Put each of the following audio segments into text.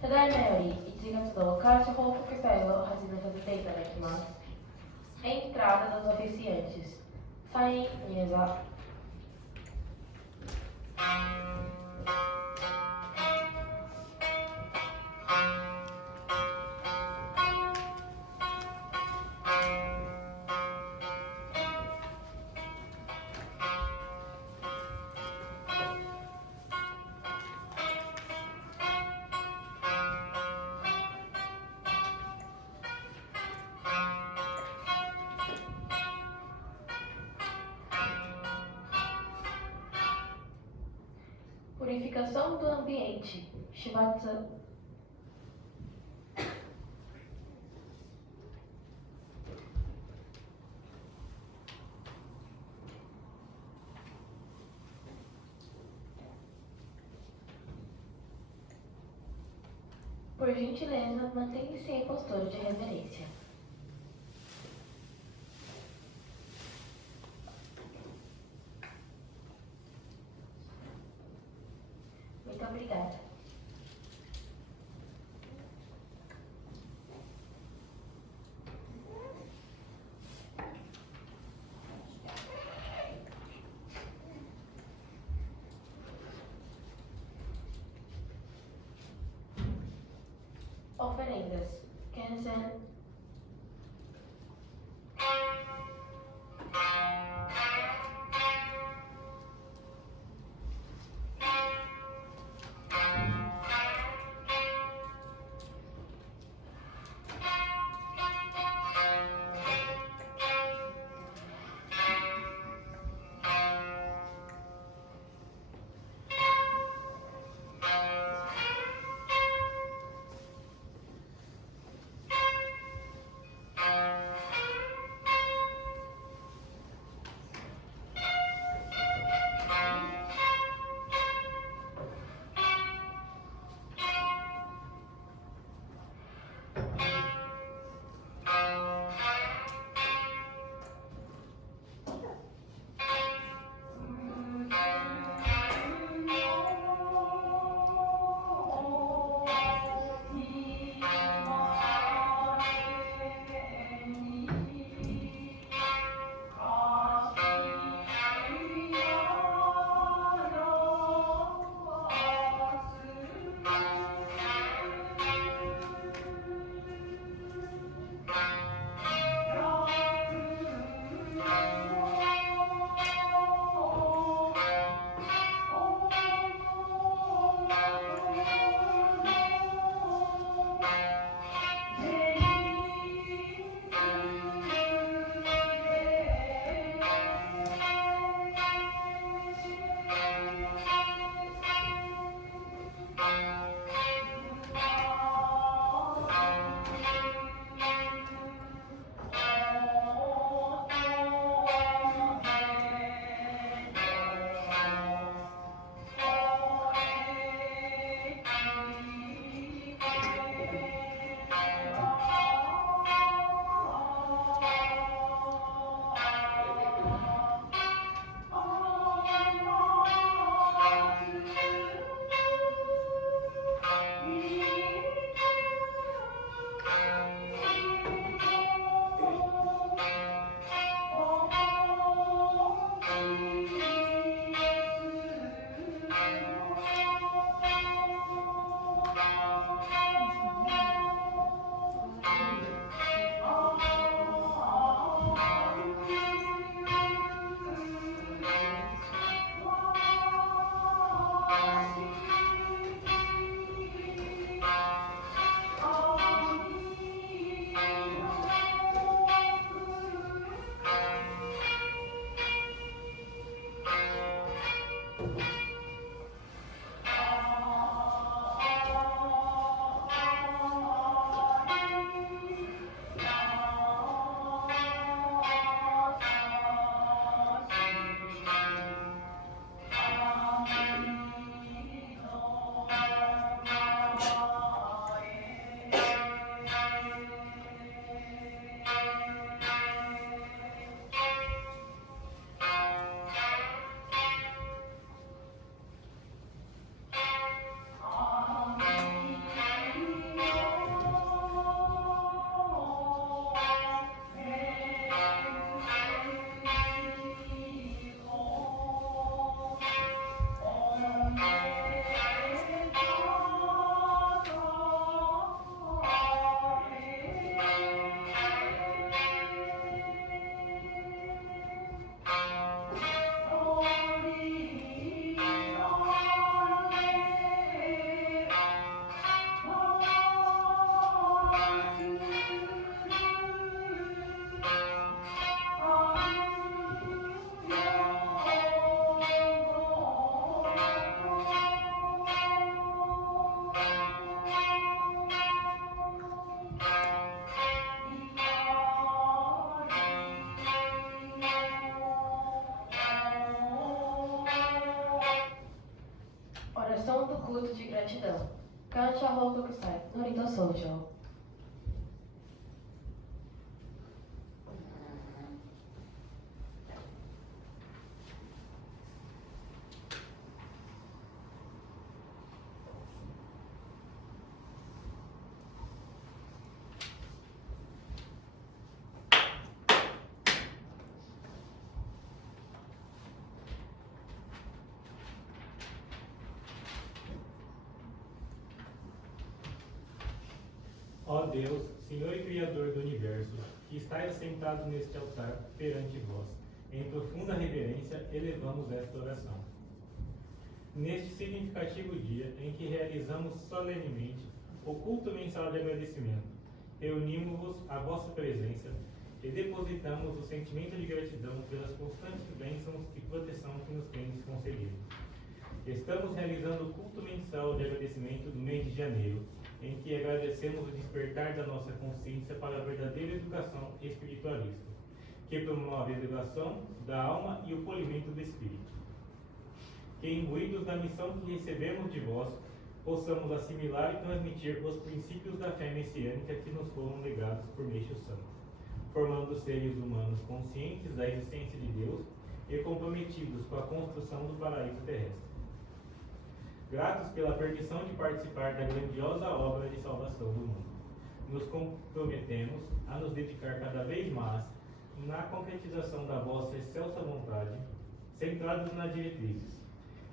ただいまより1月度開始報告会を始めさせていただきます。A entrada dos oficiantes. Saem mesa. Purificação do ambiente. Shimatsu. Por gentileza, mantenha-se em postura de reverência. Muito obrigada. Oferendas. Kensen. gratidão. Kancha Hokukusai, Norito Sojo. Ó Deus, Senhor e Criador do Universo, que estais assentado neste altar perante vós, em profunda reverência elevamos esta oração. Neste significativo dia em que realizamos solenemente o culto mensal de agradecimento, reunimos-vos à vossa presença e depositamos o sentimento de gratidão pelas constantes bênçãos e proteção que nos tendes concedido. Estamos realizando o culto mensal de agradecimento do mês de janeiro, em que agradecemos o despertar da nossa consciência para a verdadeira educação espiritualista, que promove a elevação da alma e o polimento do espírito. Que, imbuídos da missão que recebemos de vós, possamos assimilar e transmitir os princípios da fé messiânica que nos foram legados por Meixo Sama, formando seres humanos conscientes da existência de Deus e comprometidos com a construção do paraíso terrestre. Gratos pela permissão de participar da grandiosa obra de salvação do mundo, nos comprometemos a nos dedicar cada vez mais na concretização da vossa excelsa vontade, centrados nas diretrizes,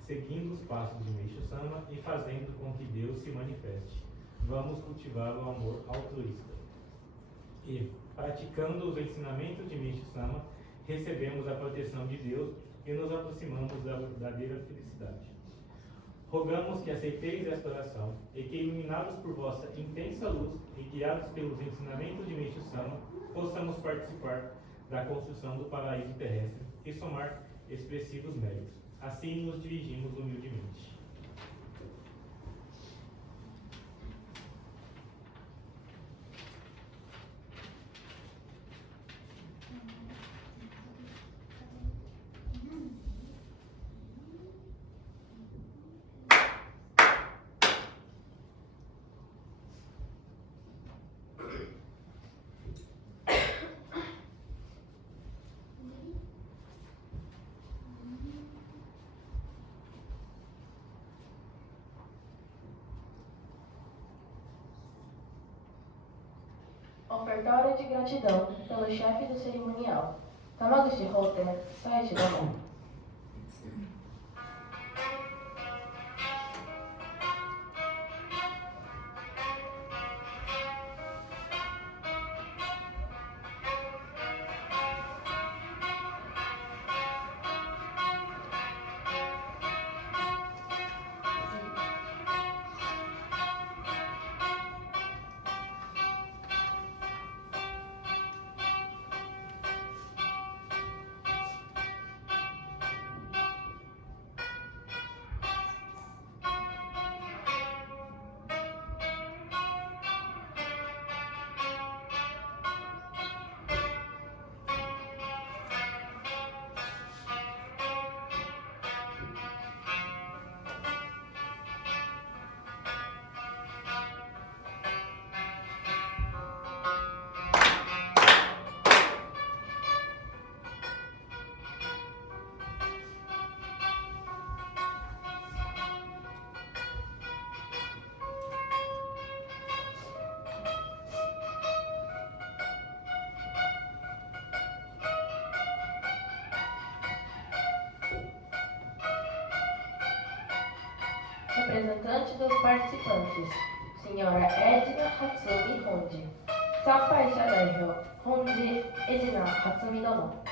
seguindo os passos de Meixo Sama e fazendo com que Deus se manifeste. Vamos cultivar o amor altruísta. E, praticando os ensinamentos de Meixo Sama, recebemos a proteção de Deus e nos aproximamos da verdadeira felicidade. Rogamos que aceiteis esta oração e que, iluminados por vossa intensa luz e guiados pelos ensinamentos de Meixo Sama, possamos participar da construção do paraíso terrestre e somar expressivos méritos. Assim nos dirigimos humildemente. Ofertório de gratidão pelo chefe do cerimonial, Tamaguchi Hoten Saiji Dono. Representante dos participantes, Senhora Edna Hatsumi Honji. Sampai Shadaihyo, Honji Edna Hatsumi Dono.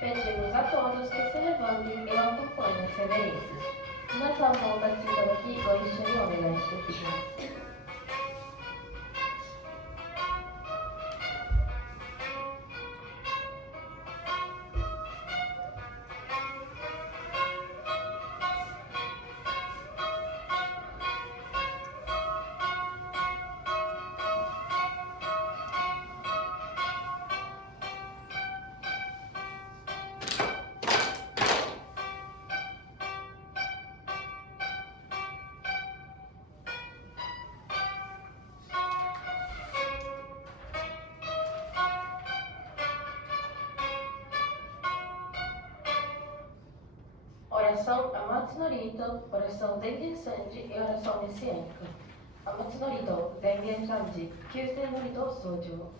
Pedimos a todos que se levantem e acompanhem as reverências. 皆さんもお立ちいただき、ご一緒にお願いしていきます。oração Amatsunorito, oração Dengen Sanji e oração messiânica. Amatsunorito, Dengen Sanji, Kyusei Norito Sojo.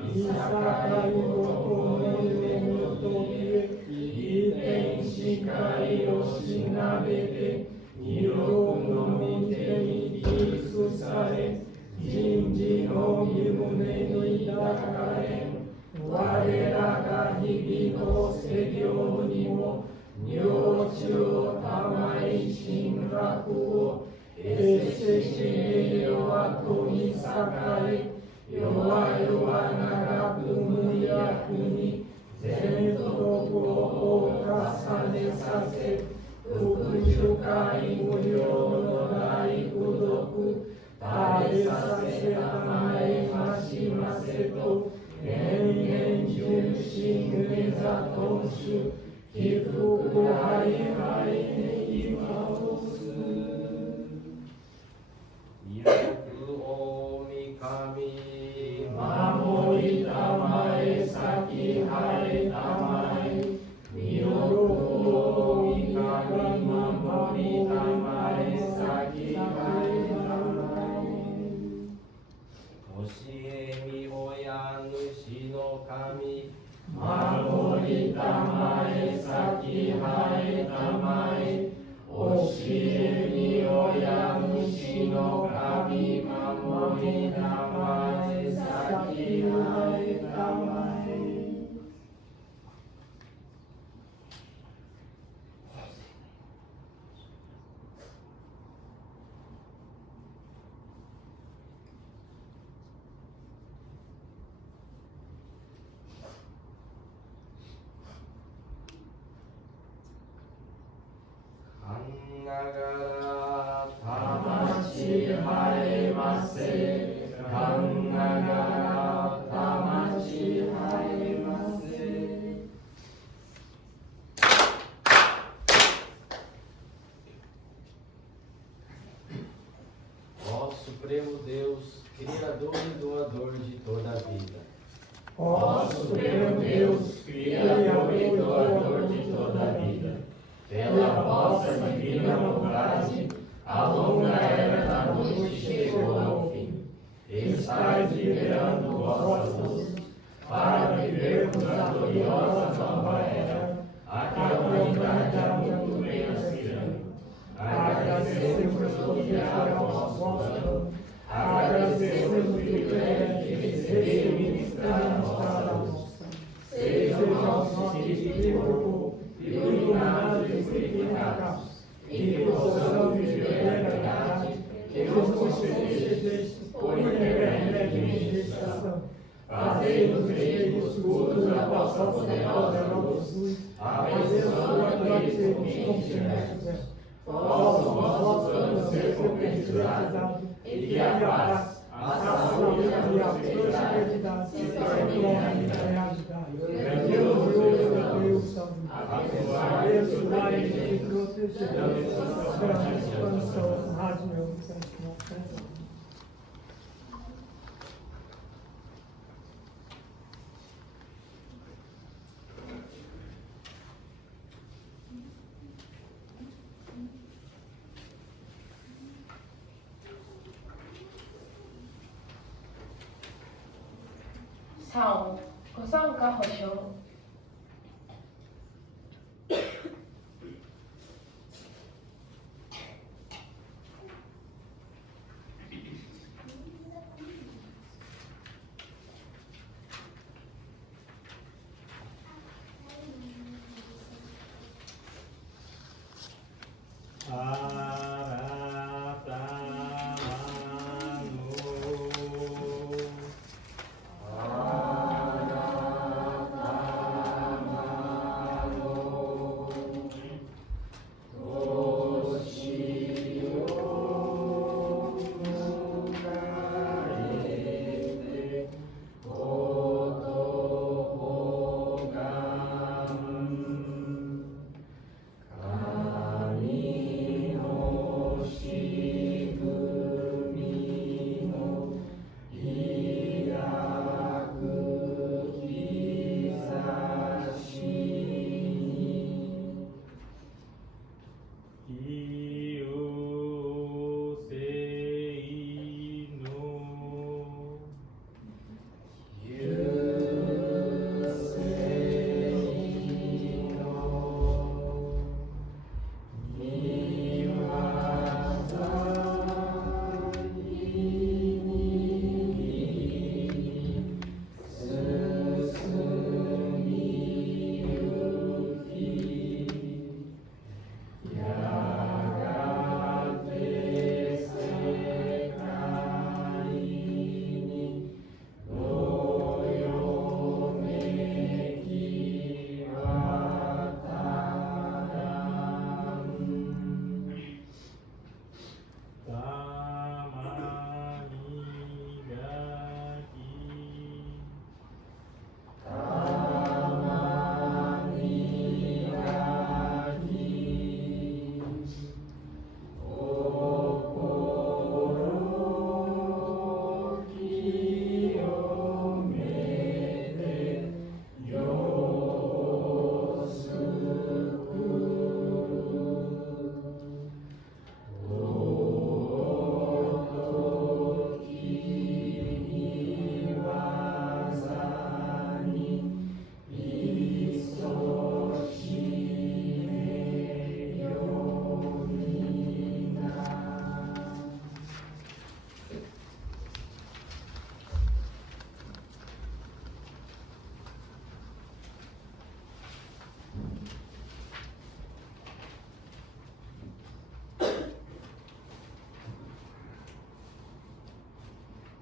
いさかいごとの夢の時へ、一天視界をしなべて、二六の御手に寄付され、人事の身胸に抱かれ、我らが日々の世行にも、領地をたまい神学を、えせしめよ後に栄え、弱々長く無役に、全徳を重ねさせ、福主会無料の大功徳、垂れさせたまえましませと、年々純真目ざとんし、被福はいはいに今をす。よく大神、守りたまえ先晴れたまえ、身を大神守りたまえ先晴れたまえ。教えみ親主の神、守りたまえ先晴れたまえ、教えみ親主の神、守りたまえ先晴れたまえ。神ながら魂晴れませ、神ながら魂晴れませ。Ó Supremo Deus, Criador e doador de toda a vida. Ó Supremo Deus, Criador e doador de toda a vida, pela vossa divina vontade, a longa era da noite chegou ao fim. Estais liberando vossa luz, para vivermos a gloriosa nova era, a que a humanidade há muito vem aspirando. Agradecemos por confiar ao vosso plano, agradecemos o privilégio de receber e ministrar nossa luz. Seja o nosso espírito e corpo iluminados e purificados, e que possamos viver a verdade que nos concedestes por intermédio de meditação. Fazei-nos leigos cultos à vossa poderosa luz, abençoa aqueles que confiam. Possam vossos planos ser concretizados, e que a paz, a saúde e a prosperidade se tornem realidade. Grandioso Deus, abençoai, ajudai e protegei a expansão rádio. Salmo, 고상가 허쇼.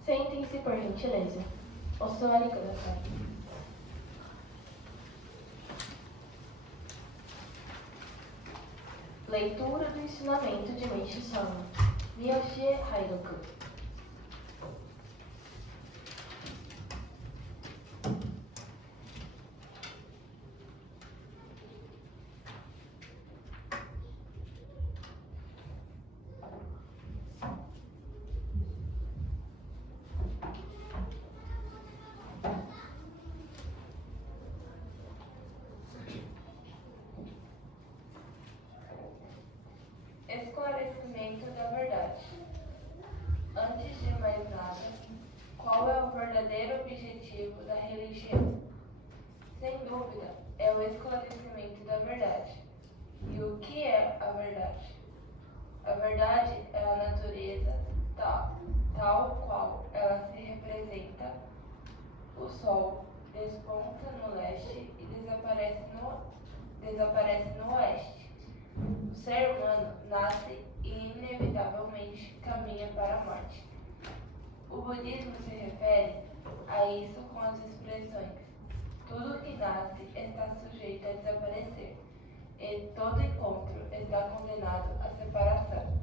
Sentem-se, por gentileza. Ossuário Kudasai. Leitura do ensinamento de Meishu Sama. Miyoshi Haidoku. Esclarecimento da verdade. Antes de mais nada, qual é o verdadeiro objetivo da religião? Sem dúvida, é o esclarecimento da verdade. E o que é a verdade? A verdade é a natureza tal qual ela se representa. O sol desponta no leste e desaparece no oeste. O ser humano nasce e inevitavelmente caminha para a morte. O budismo se refere a isso com as expressões: tudo que nasce está sujeito a desaparecer, e todo encontro está condenado à separação.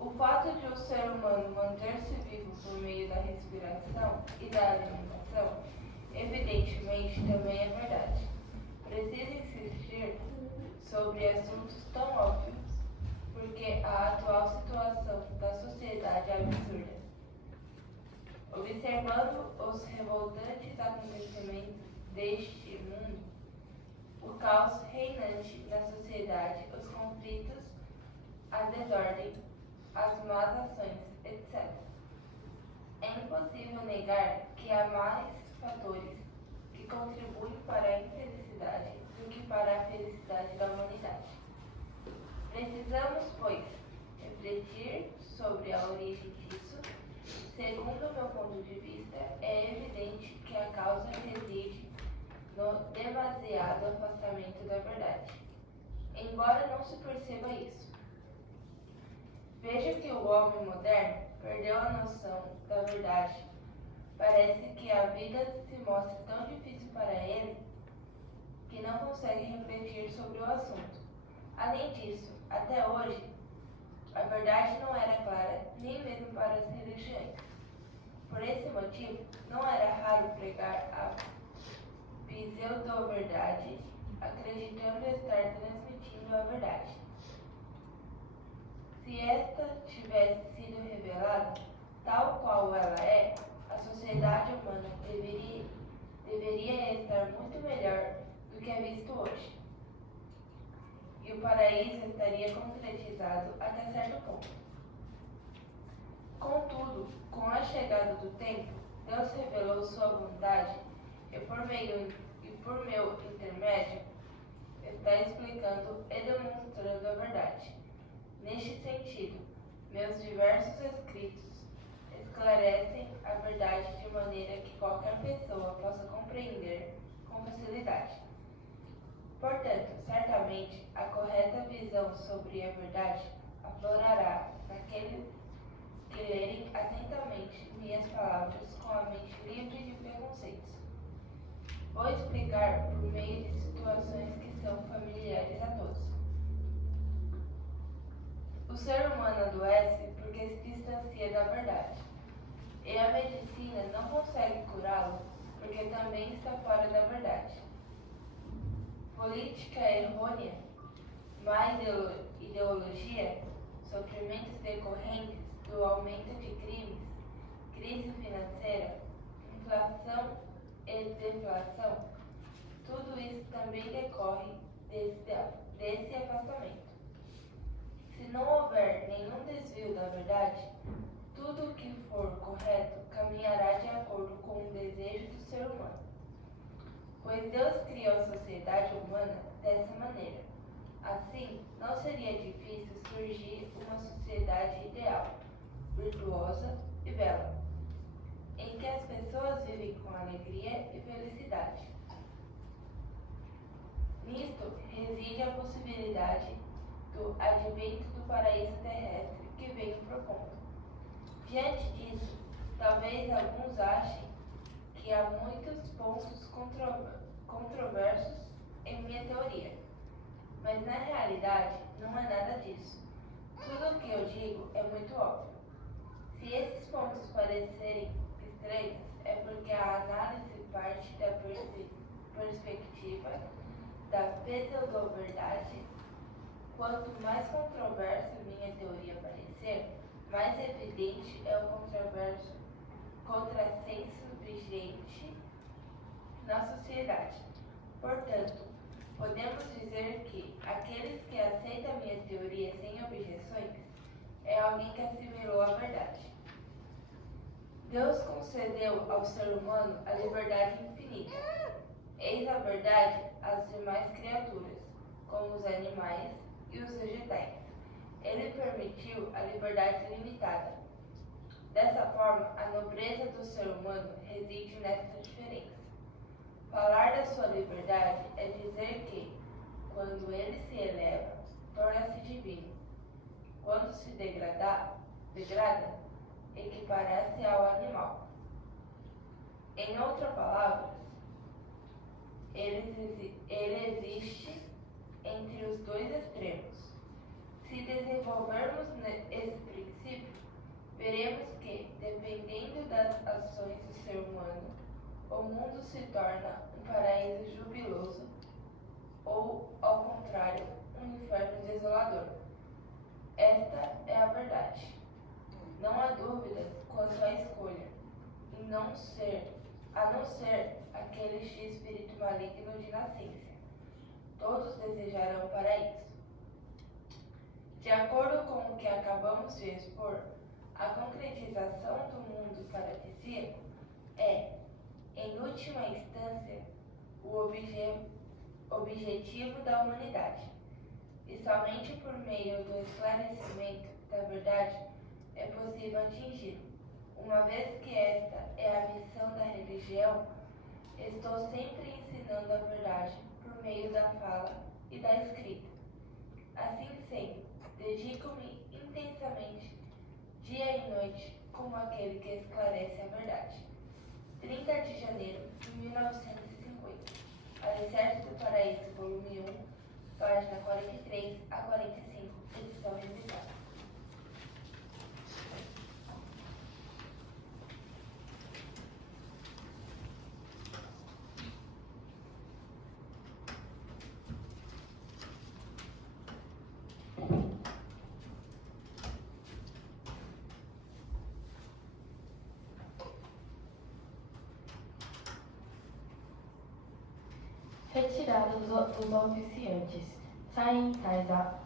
O fato de o ser humano manter-se vivo por meio da respiração e da alimentação, evidentemente, também é verdade. Precisa insistir sobre assuntos tão óbvios, porque a atual situação da sociedade é absurda. Observando os revoltantes acontecimentos deste mundo, o caos reinante na sociedade, os conflitos, a desordem, as más ações, etc. É impossível negar que há mais fatores que contribuem para a infelicidade do que para a felicidade da humanidade. Precisamos, pois, refletir sobre a origem disso. Segundo o meu ponto de vista, é evidente que a causa reside no demasiado afastamento da verdade, embora não se perceba isso. Veja que o homem moderno perdeu a noção da verdade. Parece que a vida se mostra tão difícil para ele que não consegue refletir sobre o assunto. Além disso, até hoje, a verdade não era clara, nem mesmo para as religiões. Por esse motivo, não era raro pregar a pseudo-verdade, acreditando estar transmitindo a verdade. Se esta tivesse sido revelada tal qual ela é, a sociedade humana deveria estar muito melhor do que é visto hoje. E o paraíso estaria concretizado até certo ponto. Contudo, com a chegada do tempo, Deus revelou sua vontade e por meu intermédio está explicando e demonstrando a verdade. Neste sentido, meus diversos escritos esclarecem a verdade de maneira que qualquer pessoa possa compreender com facilidade. Portanto, certamente, a correta visão sobre a verdade aflorará naqueles que lerem atentamente minhas palavras com a mente livre de preconceitos. Vou explicar por meio de situações que são familiares a todos. O ser humano adoece porque se distancia da verdade, e a medicina não consegue curá-lo porque também está fora da verdade. Política errônea, má ideologia, sofrimentos decorrentes do aumento de crimes, crise financeira, inflação e deflação, tudo isso também decorre desse afastamento. Se não houver nenhum desvio da verdade, tudo o que for correto caminhará de acordo com o desejo do ser humano. Pois Deus criou a sociedade humana dessa maneira. Assim, não seria difícil surgir uma sociedade ideal, virtuosa e bela, em que as pessoas vivem com alegria e felicidade. Nisto reside a possibilidade do advento do paraíso terrestre que venho propondo. Diante disso, Talvez alguns achem que há muitos pontos controversos em minha teoria, mas na realidade não é nada disso. Tudo o que eu digo é muito óbvio. Se esses pontos parecerem estranhos, é porque a análise parte da perspectiva da pseudo-verdade. Quanto mais controversa minha teoria parecer, mais evidente é o contrassenso vigente na sociedade. Portanto, podemos dizer que aqueles que aceitam minha teoria sem objeções é alguém que assimilou a verdade. Deus concedeu ao ser humano a liberdade infinita. Eis a verdade às demais criaturas, como os animais e os vegetais. Ele permitiu a liberdade limitada. Dessa forma, a nobreza do ser humano reside nesta diferença. Falar da sua liberdade é dizer que, quando ele se eleva, torna-se divino. Quando se degrada, equipara-se ao animal. Em outras palavras, ele existe entre os dois extremos. Se desenvolvermos esse princípio, veremos que, dependendo das ações do ser humano, o mundo se torna um paraíso jubiloso ou, ao contrário, um inferno desolador. Esta é a verdade. Não há dúvidas quanto à escolha, a não ser aquele espírito maligno de nascença. Todos desejarão o paraíso. De acordo com o que acabamos de expor, a concretização do mundo paradisíaco é, em última instância, o objetivo da humanidade. E somente por meio do esclarecimento da verdade é possível atingi-lo. Uma vez que esta é a missão da religião, estou sempre ensinando a verdade por meio da fala e da escrita. Assim sendo, dedico-me intensamente, dia e noite, como aquele que esclarece a verdade. 30 de janeiro de 1950. Alicerce do Paraíso, volume 1, página 43 a 45, edição revisada. Retirados os oficiantes, saem tais a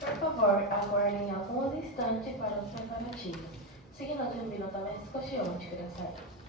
Por favor, aguardem alguns instantes para os preparativos. 次の準備のため少しお待ちください。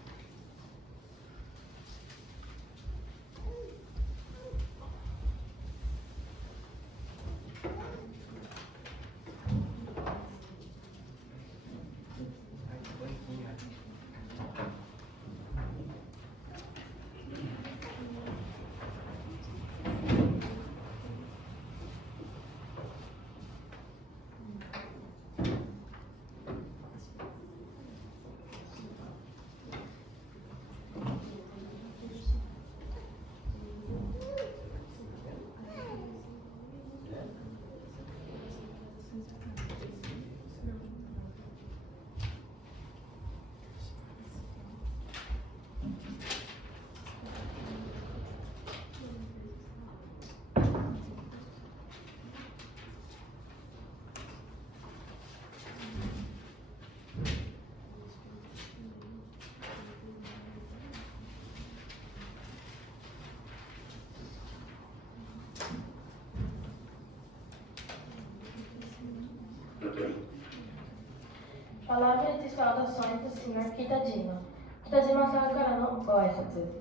Palavras de saudações do Sr. Kitadima. Kitadimaさんからのご挨拶。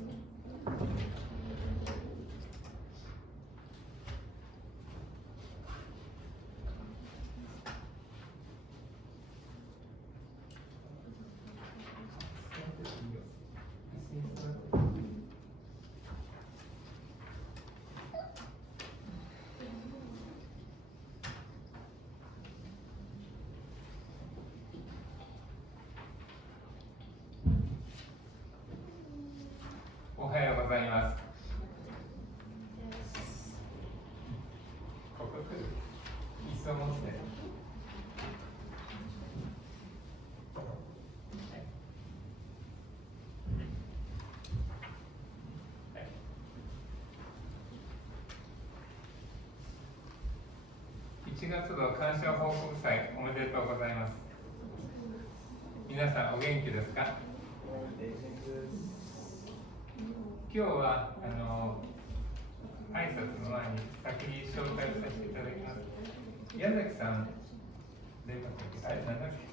おはようございます。ここ来る。椅子を持って。1月の感謝報告祭おめでとうございます。皆さんお元気ですか？今日は挨拶の前に先に紹介させていただきます。矢崎さん、あれなんだっけ？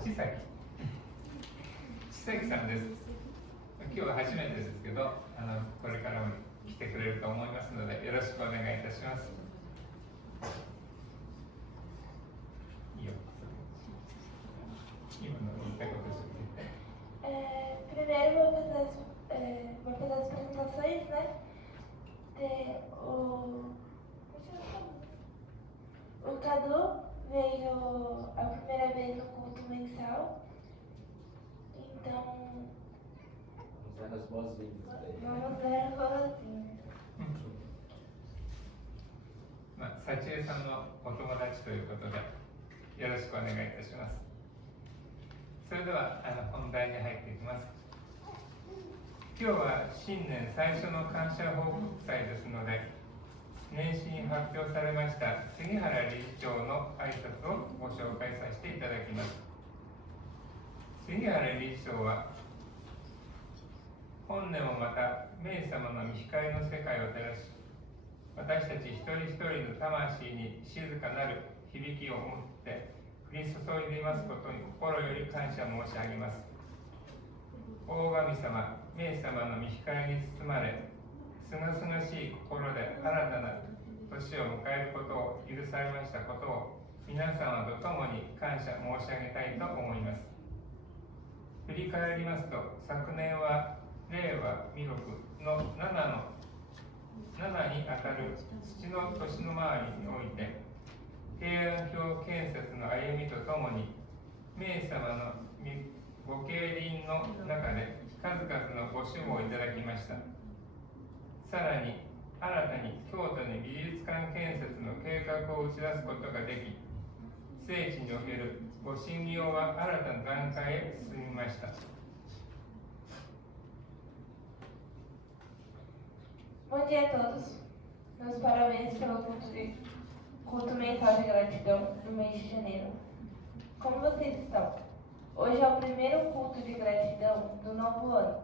千崎さんです。今日は初めてですけど、これからも来てくれると思いますので、よろしくお願いいたします。いいよ。今の言ったことです。Primeiro vou fazer as apresentações, né? O Cadu veio a primeira vez no culto mensal, então Vamos dar as boas-vindas para ele. vamos dar as boas-vindas. 幸恵さんのお友達ということでよろしくお願いいたします。それでは本題に入っていきます。今日は新年最初の感謝報告祭ですので、年始に発表されました杉原理事長の挨拶をご紹介させていただきます。杉原理事長は本年もまた名様の御光の世界を照らし、私たち一人一人の魂に静かなる響きを持って降り注いでいますことに心より感謝申し上げます。大神様、名様の御光に包まれ、すがすがしい心で新たな年を迎えることを許されましたことを皆様と共に感謝申し上げたいと思います。振り返りますと、昨年は令和弥勒の7にあたる土の年の回りにおいて、平安京建設の歩みとともに、名様のご経輪の中で数々のご守護をいただきました。さらに、新たに京都に美術館建設の計画を打ち出すことができ、聖地におけるご神業は新たな段階へ進みました。Bom dia a todos. Meus parabéns pelo culto mensal de gratidão no mês de janeiro. Como vocês estão? Hoje é o primeiro culto de gratidão do novo ano.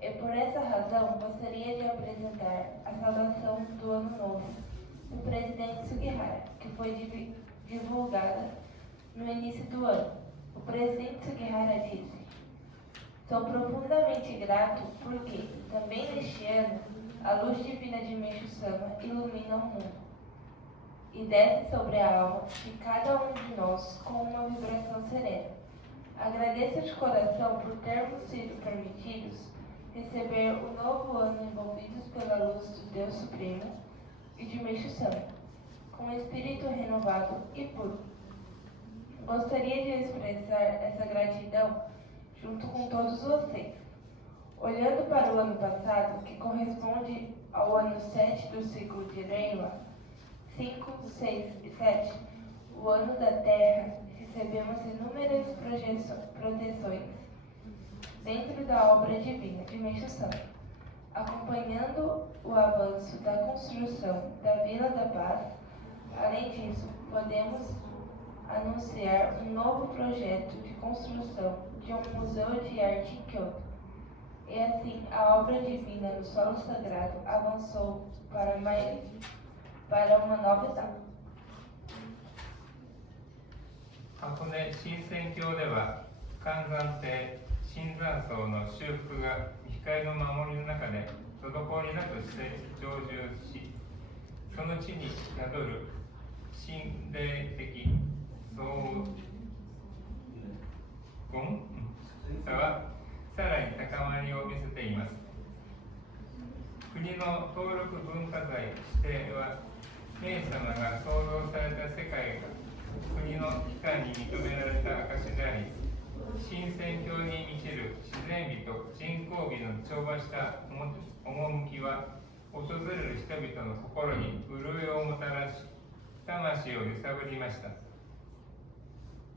E por essa razão gostaria de apresentar a saudação do ano novo do presidente Sugihara, que foi divulgada no início do ano. O presidente Sugihara disse: "Sou profundamente grato porque, também neste ano, a luz divina de Meishu-sama ilumina o mundo e desce sobre a alma de cada um de nós com uma vibração serena. Agradeço de coração por termos sido permitidos receber o novo ano envolvidos pela luz do Deus Supremo e de Meishu-sama, com espírito renovado e puro. Gostaria de expressar essa gratidão junto com todos vocês. Olhando para o ano passado, que corresponde ao ano 7 do ciclo de Reiwa, 5, 6 e 7, o ano da Terra, recebemos inúmeras proteções dentro da obra divina de Meishu-sama, acompanhando o avanço da construção da Vila da Paz. Além disso, podemos anunciar um novo projeto de construção de um museu de arte em Kyoto. E assim, a obra divina no solo sagrado avançou para uma nova etapa." 箱根新仙峡では寒山亭新山荘の修復が光の守りの中で滞りなくして成就し、その地に宿る心霊的荘厳さはさらに高まりを見せています。国の登録文化財指定は、明様が創造された世界が国の機関に認められた証であり、新仙峡に満ちる自然美と人工美の調和した趣は、訪れる人々の心に潤いをもたらし、魂を揺さぶりました。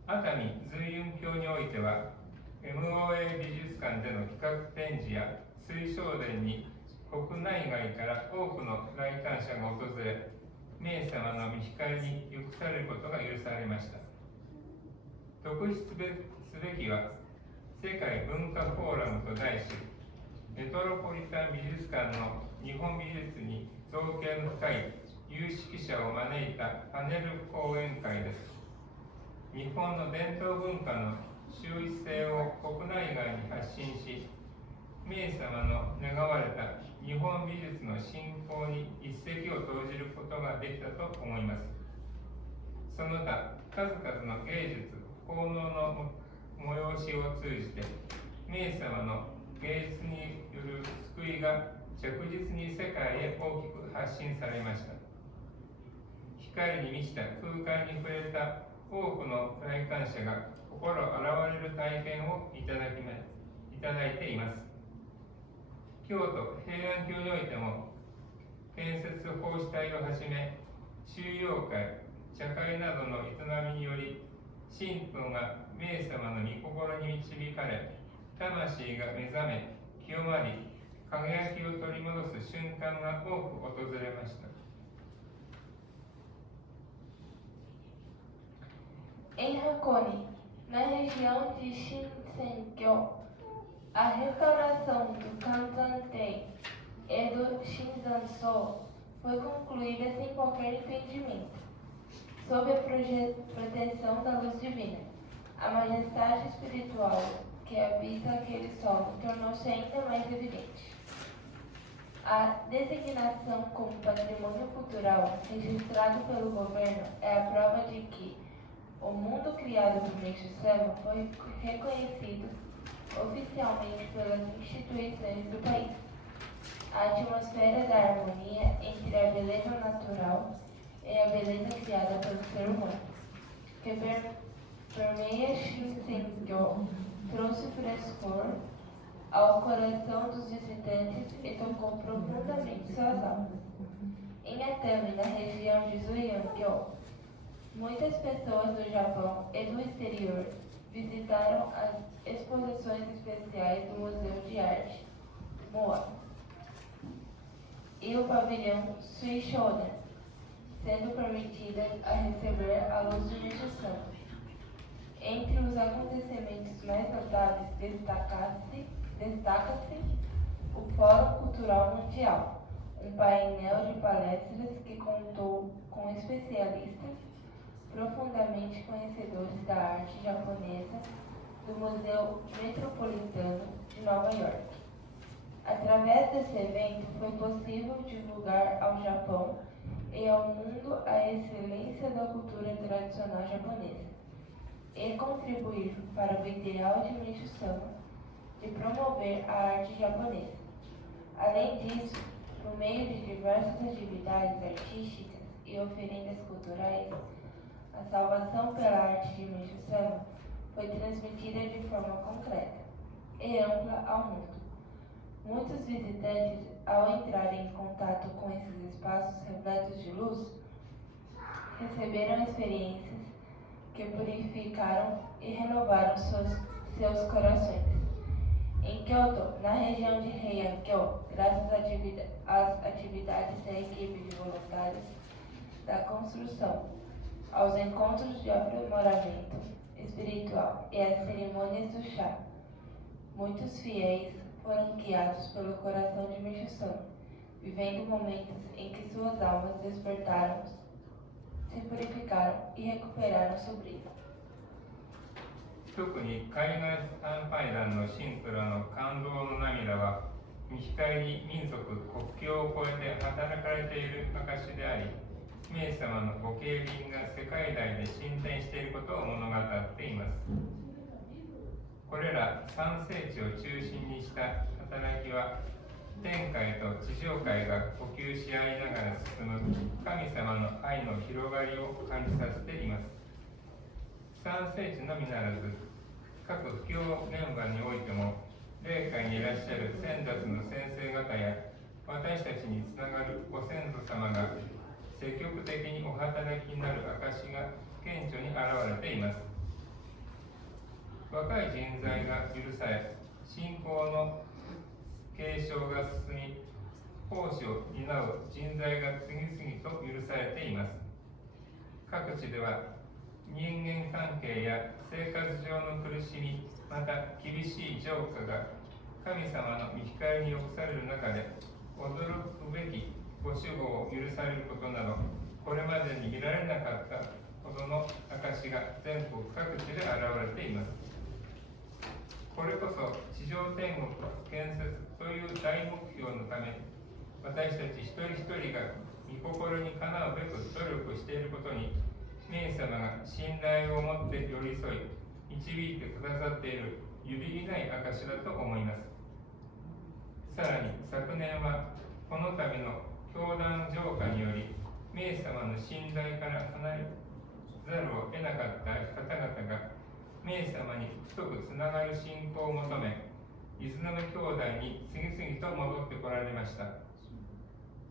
熱海随雲峡においては、MOA 美術館での企画展示や水晶殿に国内外から多くの来館者が訪れ、明様の御光にゆくされることが許されました。特筆すべきは、世界文化フォーラムと題し、メトロポリタン美術館の日本美術に造詣の深い有識者を招いたパネル講演会です。日本の伝統文化の秀逸性を国内外に発信し、明様の願われた日本美術の振興に一石を投じることができたと思います。その他、数々の芸術、奉納の催しを通じて、明様の芸術による救いが着実に世界へ大きく発信されました。光に満ちた空間に触れた多くの来館者が心洗われる体験をいただいています。京都平安京においても、建設奉仕隊をはじめ、収容会、茶会などの営みにより、神父が明様の御心に導かれ、魂が目覚め、清まり、輝きを取り戻す瞬間が多く訪れました。Em Hakone, na região de Shinsenkyo, a restauração do Kanzan-ten e do Shinzan-so foi concluída sem qualquer impedimento, sob a proteção da luz divina. A majestade espiritual que habita aquele solo tornou-se ainda mais evidente. A designação como patrimônio cultural registrado pelo governo é a prova de que o mundo criado por Meishu Sama foi reconhecido oficialmente pelas instituições do país. A atmosfera da harmonia entre a beleza natural e a beleza criada pelo ser humano, que permeia Shinsenkyo, trouxe frescor ao coração dos visitantes e tocou profundamente suas almas. Em Atami, na região de Zuiyankyo, muitas pessoas do Japão e do exterior visitaram as exposições especiais do Museu de Arte MOA e o pavilhão Suishoden, sendo permitidas a receber a luz de Meishu Sama. Entre os acontecimentos mais notáveis destaca-se o Fórum Cultural Mundial, um painel de palestras que contou com especialistas profundamente conhecedores da arte japonesa do Museu Metropolitano de Nova York. Através desse evento, foi possível divulgar ao Japão e ao mundo a excelência da cultura tradicional japonesa e contribuir para o ideal de Meishu Sama de promover a arte japonesa. Além disso, por meio de diversas atividades artísticas e oferendas culturais, a salvação pela arte de Meishu Sama foi transmitida de forma concreta e ampla ao mundo. Muitos visitantes, ao entrarem em contato com esses espaços repletos de luz, receberam experiências que purificaram e renovaram seus corações. Em Kyoto, na região de Heian-kyo, graças às atividades da equipe de voluntários da construção, aos encontros de aprimoramento espiritual e às cerimônias do chá, muitos fiéis foram guiados pelo coração de Meishu Sama, vivendo momentos em que suas almas despertaram, se purificaram e recuperaram seu brilho. 特に海外参拝団の信徒らの感動の涙は、見光に民族、国境を越えて働かれている証であり、イエス様のご経輪が世界大で進展していることを物語っています。これら三聖地を中心にした働きは、天界と地上界が呼吸し合いながら進む神様の愛の広がりを感じさせています。三聖地のみならず、各布教現場においても、霊界にいらっしゃる先達の先生方や、私たちにつながるご先祖様が積極的にお働きになる証が顕著に現れています。若い人材が許され、信仰の継承が進み、奉仕を担う人材が次々と許されています。各地では人間関係や生活上の苦しみ、また厳しい浄化が神様の御光に浴される中で、驚くべきご守護を許されることなど、これまでに見られなかったほどの証が全国各地で現れています。これこそ地上天国建設という大目標のため、私たち一人一人が御心にかなうべく努力していることに、イエス様が信頼を持って寄り添い、導いてくださっている揺るぎない証だと思います。さらに昨年はこの度の教団浄化により、イエス様の信頼から離れざるを得なかった方々が、イエス様に太くつながる信仰を求め、伊豆の兄弟に次々と戻ってこられました。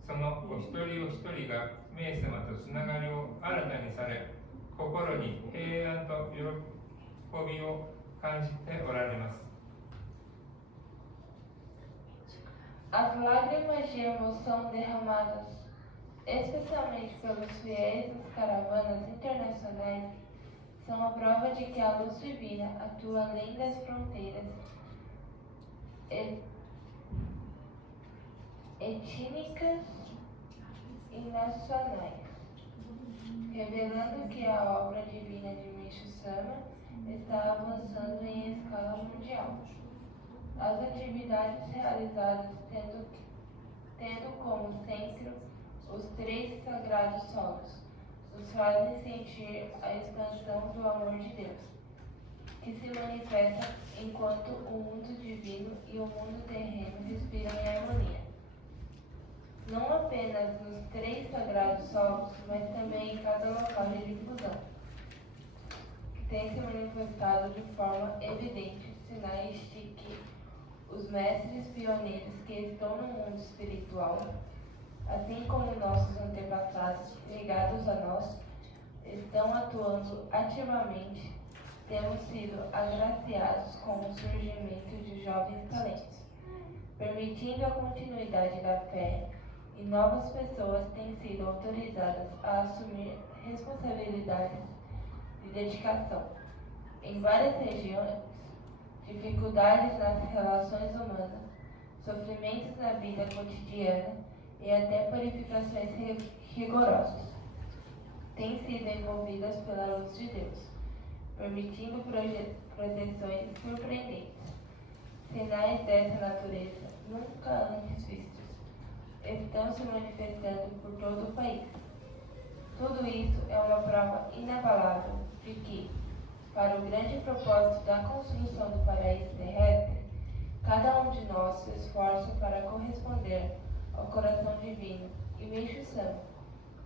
そのお一人お一人がイエス様とつながりを新たにされ、心に平安と喜びを感じておられます。As lágrimas de emoção derramadas, especialmente pelos fiéis das caravanas internacionais, são a prova de que a luz divina atua além das fronteiras étnicas e nacionais, revelando que a obra divina de Meixo Sama está avançando em escala mundial. As atividades realizadas tendo como centro os três sagrados solos, nos fazem sentir a expansão do amor de Deus, que se manifesta enquanto o mundo divino e o mundo terreno respiram em harmonia. Não apenas nos três sagrados solos, mas também em cada local de difusão, que tem se manifestado de forma evidente sinais de que os mestres pioneiros que estão no mundo espiritual, assim como nossos antepassados ligados a nós, estão atuando ativamente. Temos sido agraciados com o surgimento de jovens talentos, permitindo a continuidade da fé, e novas pessoas têm sido autorizadas a assumir responsabilidades de dedicação. Em várias regiões, dificuldades nas relações humanas, sofrimentos na vida cotidiana e até purificações rigorosas têm sido envolvidas pela luz de Deus, permitindo proteções surpreendentes. Sinais dessa natureza, nunca antes vistos, estão se manifestando por todo o país. Tudo isso é uma prova inabalável de que, para o grande propósito da construção do paraíso terrestre, cada um de nós se esforça para corresponder ao coração divino, e Meixo Sama,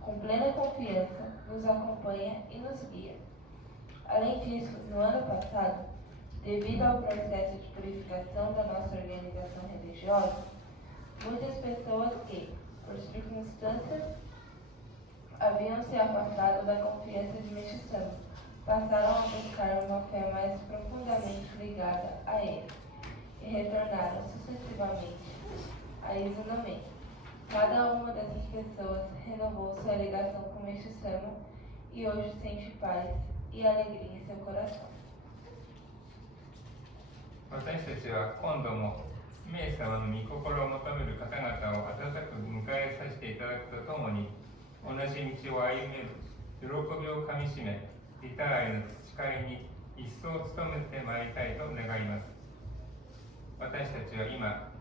com plena confiança, nos acompanha e nos guia. Além disso, no ano passado, devido ao processo de purificação da nossa organização religiosa, muitas pessoas que, por circunstâncias, haviam se afastado da confiança de Meixo Sama, passaram a buscar uma fé mais profundamente ligada a ele e retornaram sucessivamente a Izunami. Cada uma dessas pessoas renovou sua ligação com Meixo Sama e hoje sente paz e alegria em seu coração. 私たちは今度もイエス様の御心を求める方々を温かく迎えさせていただくとともに、同じ道を歩める喜びをかみしめ、リターへの培いに一層努めてまいりたいと願います。私たちは今、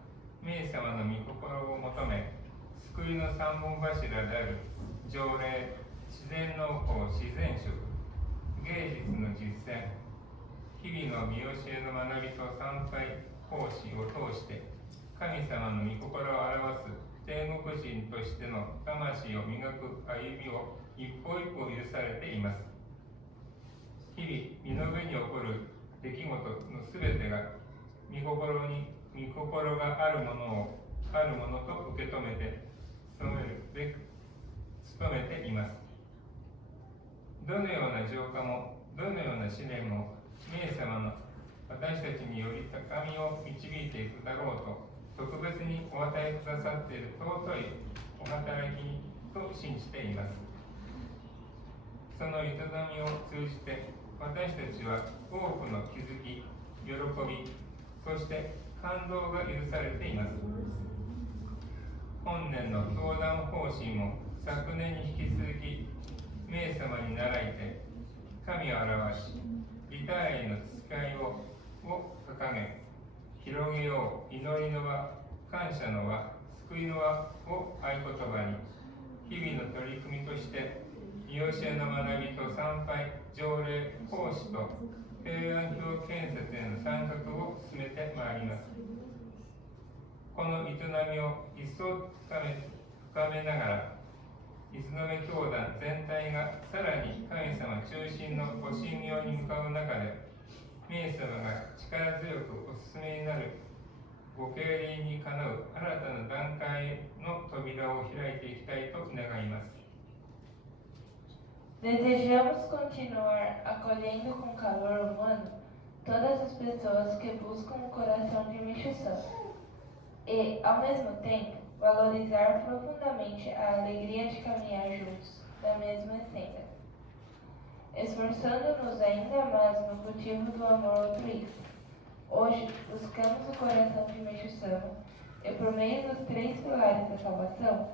名様の御心を求め、救いの三本柱である条例、自然農法、自然食、芸術の実践、日々の見教えの学びと参拝奉仕を通して、神様の御心を表す天国人としての魂を磨く歩みを一歩一歩許されています。日々、身の上に起こる出来事のすべてが御心があるものと受け止めて努めています。どのような浄化もどのような試練もイエス様の私たちにより高みを導いていくだろうと特別にお与えくださっている尊いお働きと信じています。その営みを通じて私たちは多くの気づき、喜び、そして感動が許されています。本年の教団方針も昨年に引き続き、名様に倣いて、神を表し、リタイへの使いを掲げ、広げよう、祈りの輪、感謝の輪、救いの輪を合言葉に、日々の取り組みとして、見教えの学びと参拝、条例、奉仕と平安京建設への参画を進めてまいります。この営みを一層深めながら、伊豆目教団全体がさらに神様中心のご神妙に向かう中で、名様が力強くお進めになるご経輪にかなう新たな段階の扉を開いていきたいと願います。Desejamos continuar acolhendo com calor humano todas as pessoas que buscam um coração de Michussan e, ao mesmo tempo, valorizar profundamente a alegria de caminhar juntos na mesma senda, esforçando-nos ainda mais no cultivo do amor altruísta. Hoje, buscamos o coração de Michussan e, por meio dos 3 pilares da salvação,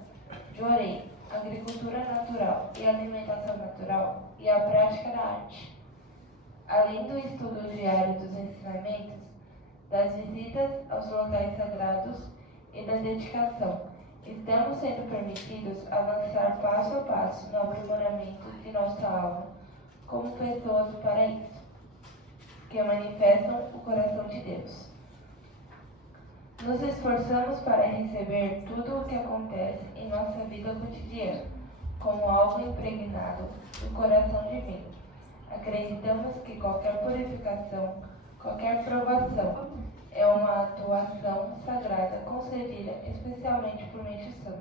Jorei, agricultura natural e alimentação natural e a prática da arte. Além do estudo diário dos ensinamentos, das visitas aos locais sagrados e da dedicação, estamos sendo permitidos avançar passo a passo no aprimoramento de nossa alma como pessoas do paraíso, que manifestam o coração de Deus. Nos esforçamos para receber tudo o que acontece em nossa vida cotidiana como algo impregnado do coração divino. Acreditamos que qualquer purificação, qualquer provação é uma atuação sagrada concedida especialmente por Michussan.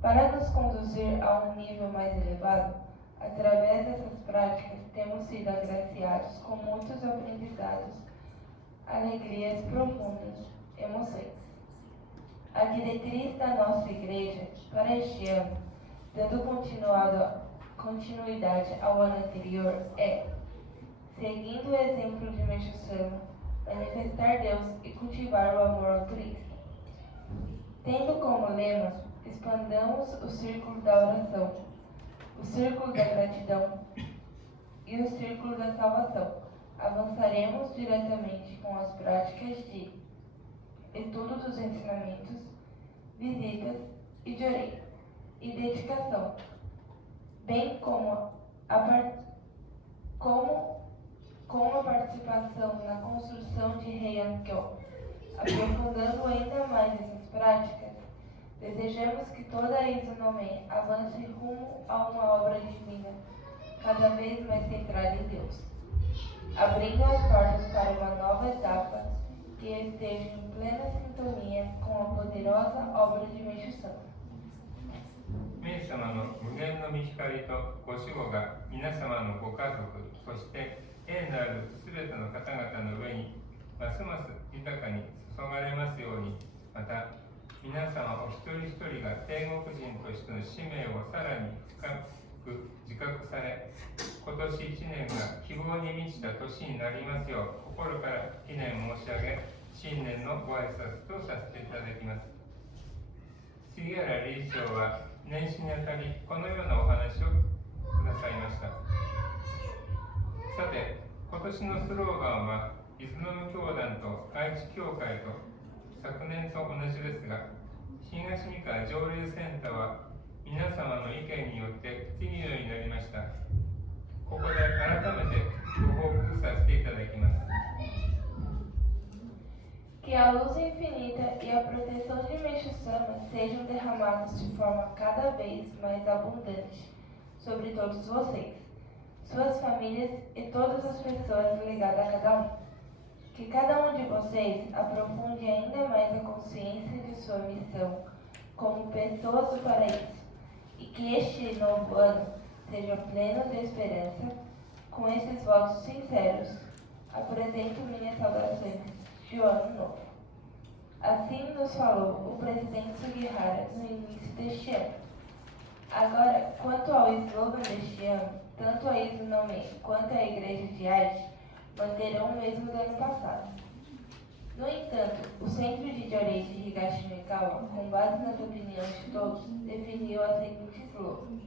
Para nos conduzir a um nível mais elevado, através dessas práticas temos sido agraciados com muitos aprendizados, alegrias profundas, emoções. A diretriz da nossa igreja para este ano, dando continuidade ao ano anterior, é, seguindo o exemplo de Michussan, manifestar Deus e cultivar o amor altruísta. Tendo como lema, expandamos o círculo da oração, o círculo da gratidão e o círculo da salvação. Avançaremos diretamente com as práticas de estudo dos ensinamentos, visitas e jorei, e dedicação, bem como a participação na construção de Heian-kyo. Aprofundando ainda mais essas práticas, desejamos que toda a Izunome avance rumo a uma obra divina, cada vez mais centrada em Deus, abrindo as portas para uma nova etapa que esteja em plena sintonia com a poderosa obra de Michussan. 名様の無限の御光とご守護が皆様のご家族、そして縁のあるすべての方々の上にますます豊かに注がれますように、また皆様お一人一人が天国人としての使命をさらに深く自覚され、今年1年が希望に満ちた年になりますよう心から記念申し上げ、新年のご挨拶とさせていただきます。杉原理事長は年始にあたりこのようなお話をくださいました。さて、年のスローガンはイスラム教団と愛知教会と昨年と同じですが、東三河条例センターは皆様の意見によって次のようになりました。ここで改めてご報告させていただきます。Que a luz infinita e a proteção de Meixo Sama sejam derramados de forma cada vez mais abundante sobre todos vocês, suas famílias e todas as pessoas ligadas a cada um. Que cada um de vocês aprofunde ainda mais a consciência de sua missão como pessoas do paraíso, e que este novo ano seja pleno de esperança. Com esses votos sinceros, apresento minhas saudações de ano novo. Assim nos falou o presidente Sugihara no início deste ano. Agora, quanto ao slogan deste ano, tanto a Izunome quanto a Igreja de Arte manterão o mesmo do ano passado. No entanto, o Centro de Jorei de Higashimikawa, com base nas opiniões de todos, definiu a seguinte slogan.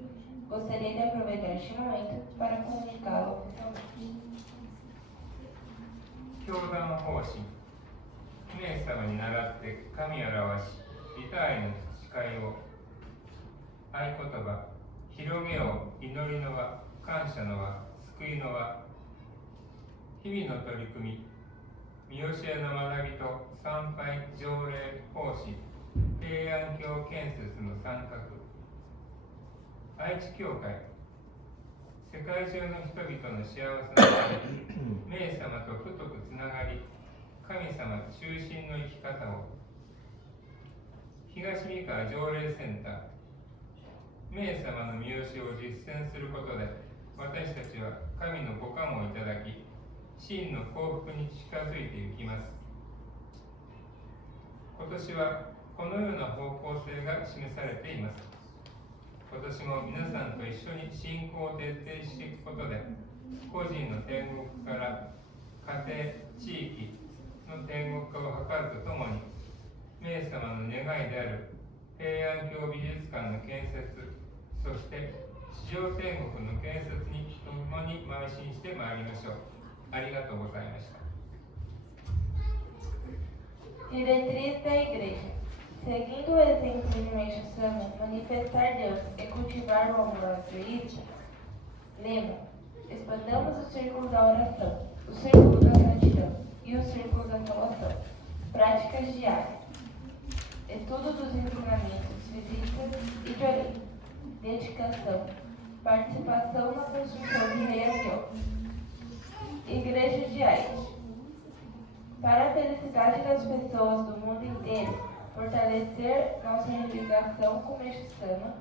Gostaria de aproveitar este momento para comunicá-lo oficialmente. 教団方針、姫様に倣って神を表し、リタイの誓いを、合言葉、広げよう、祈りの輪、感謝の輪、救いの輪、日々の取り組み、見教えの学びと参拝条例奉仕、平安京建設の参画、愛知教会、世界中の人々の幸せのため、名様と太くつながり、神様中心の生き方を、東三河条例センター、名様の見教えを実践することで、私たちは神のご加護をいただき、真の幸福に近づいていきます。今年はこのような方向性が示されています。今年も皆さんと一緒に信仰を徹底していくことで、個人の天国から家庭、地域の天国化を図るとともに、名様の願いである平安京美術館の建設、そして地上天国の建設に共に邁進してまいりましょう。ありがとうございました。Diretriz da Igreja. Seguindo o exemplo de Meixo Sama, manifestar Deus e cultivar o amor altruísta, lema: expandamos o círculo da oração, o círculo da gratidão e o círculo da salvação. Práticas diárias. Estudo dos ensinamentos, visitas e jorei. Dedicação. Participação na construção de Heian-kyo. Igreja de Arte. Para a felicidade das pessoas do mundo inteiro, fortalecer nossa ligação com Meixo Sama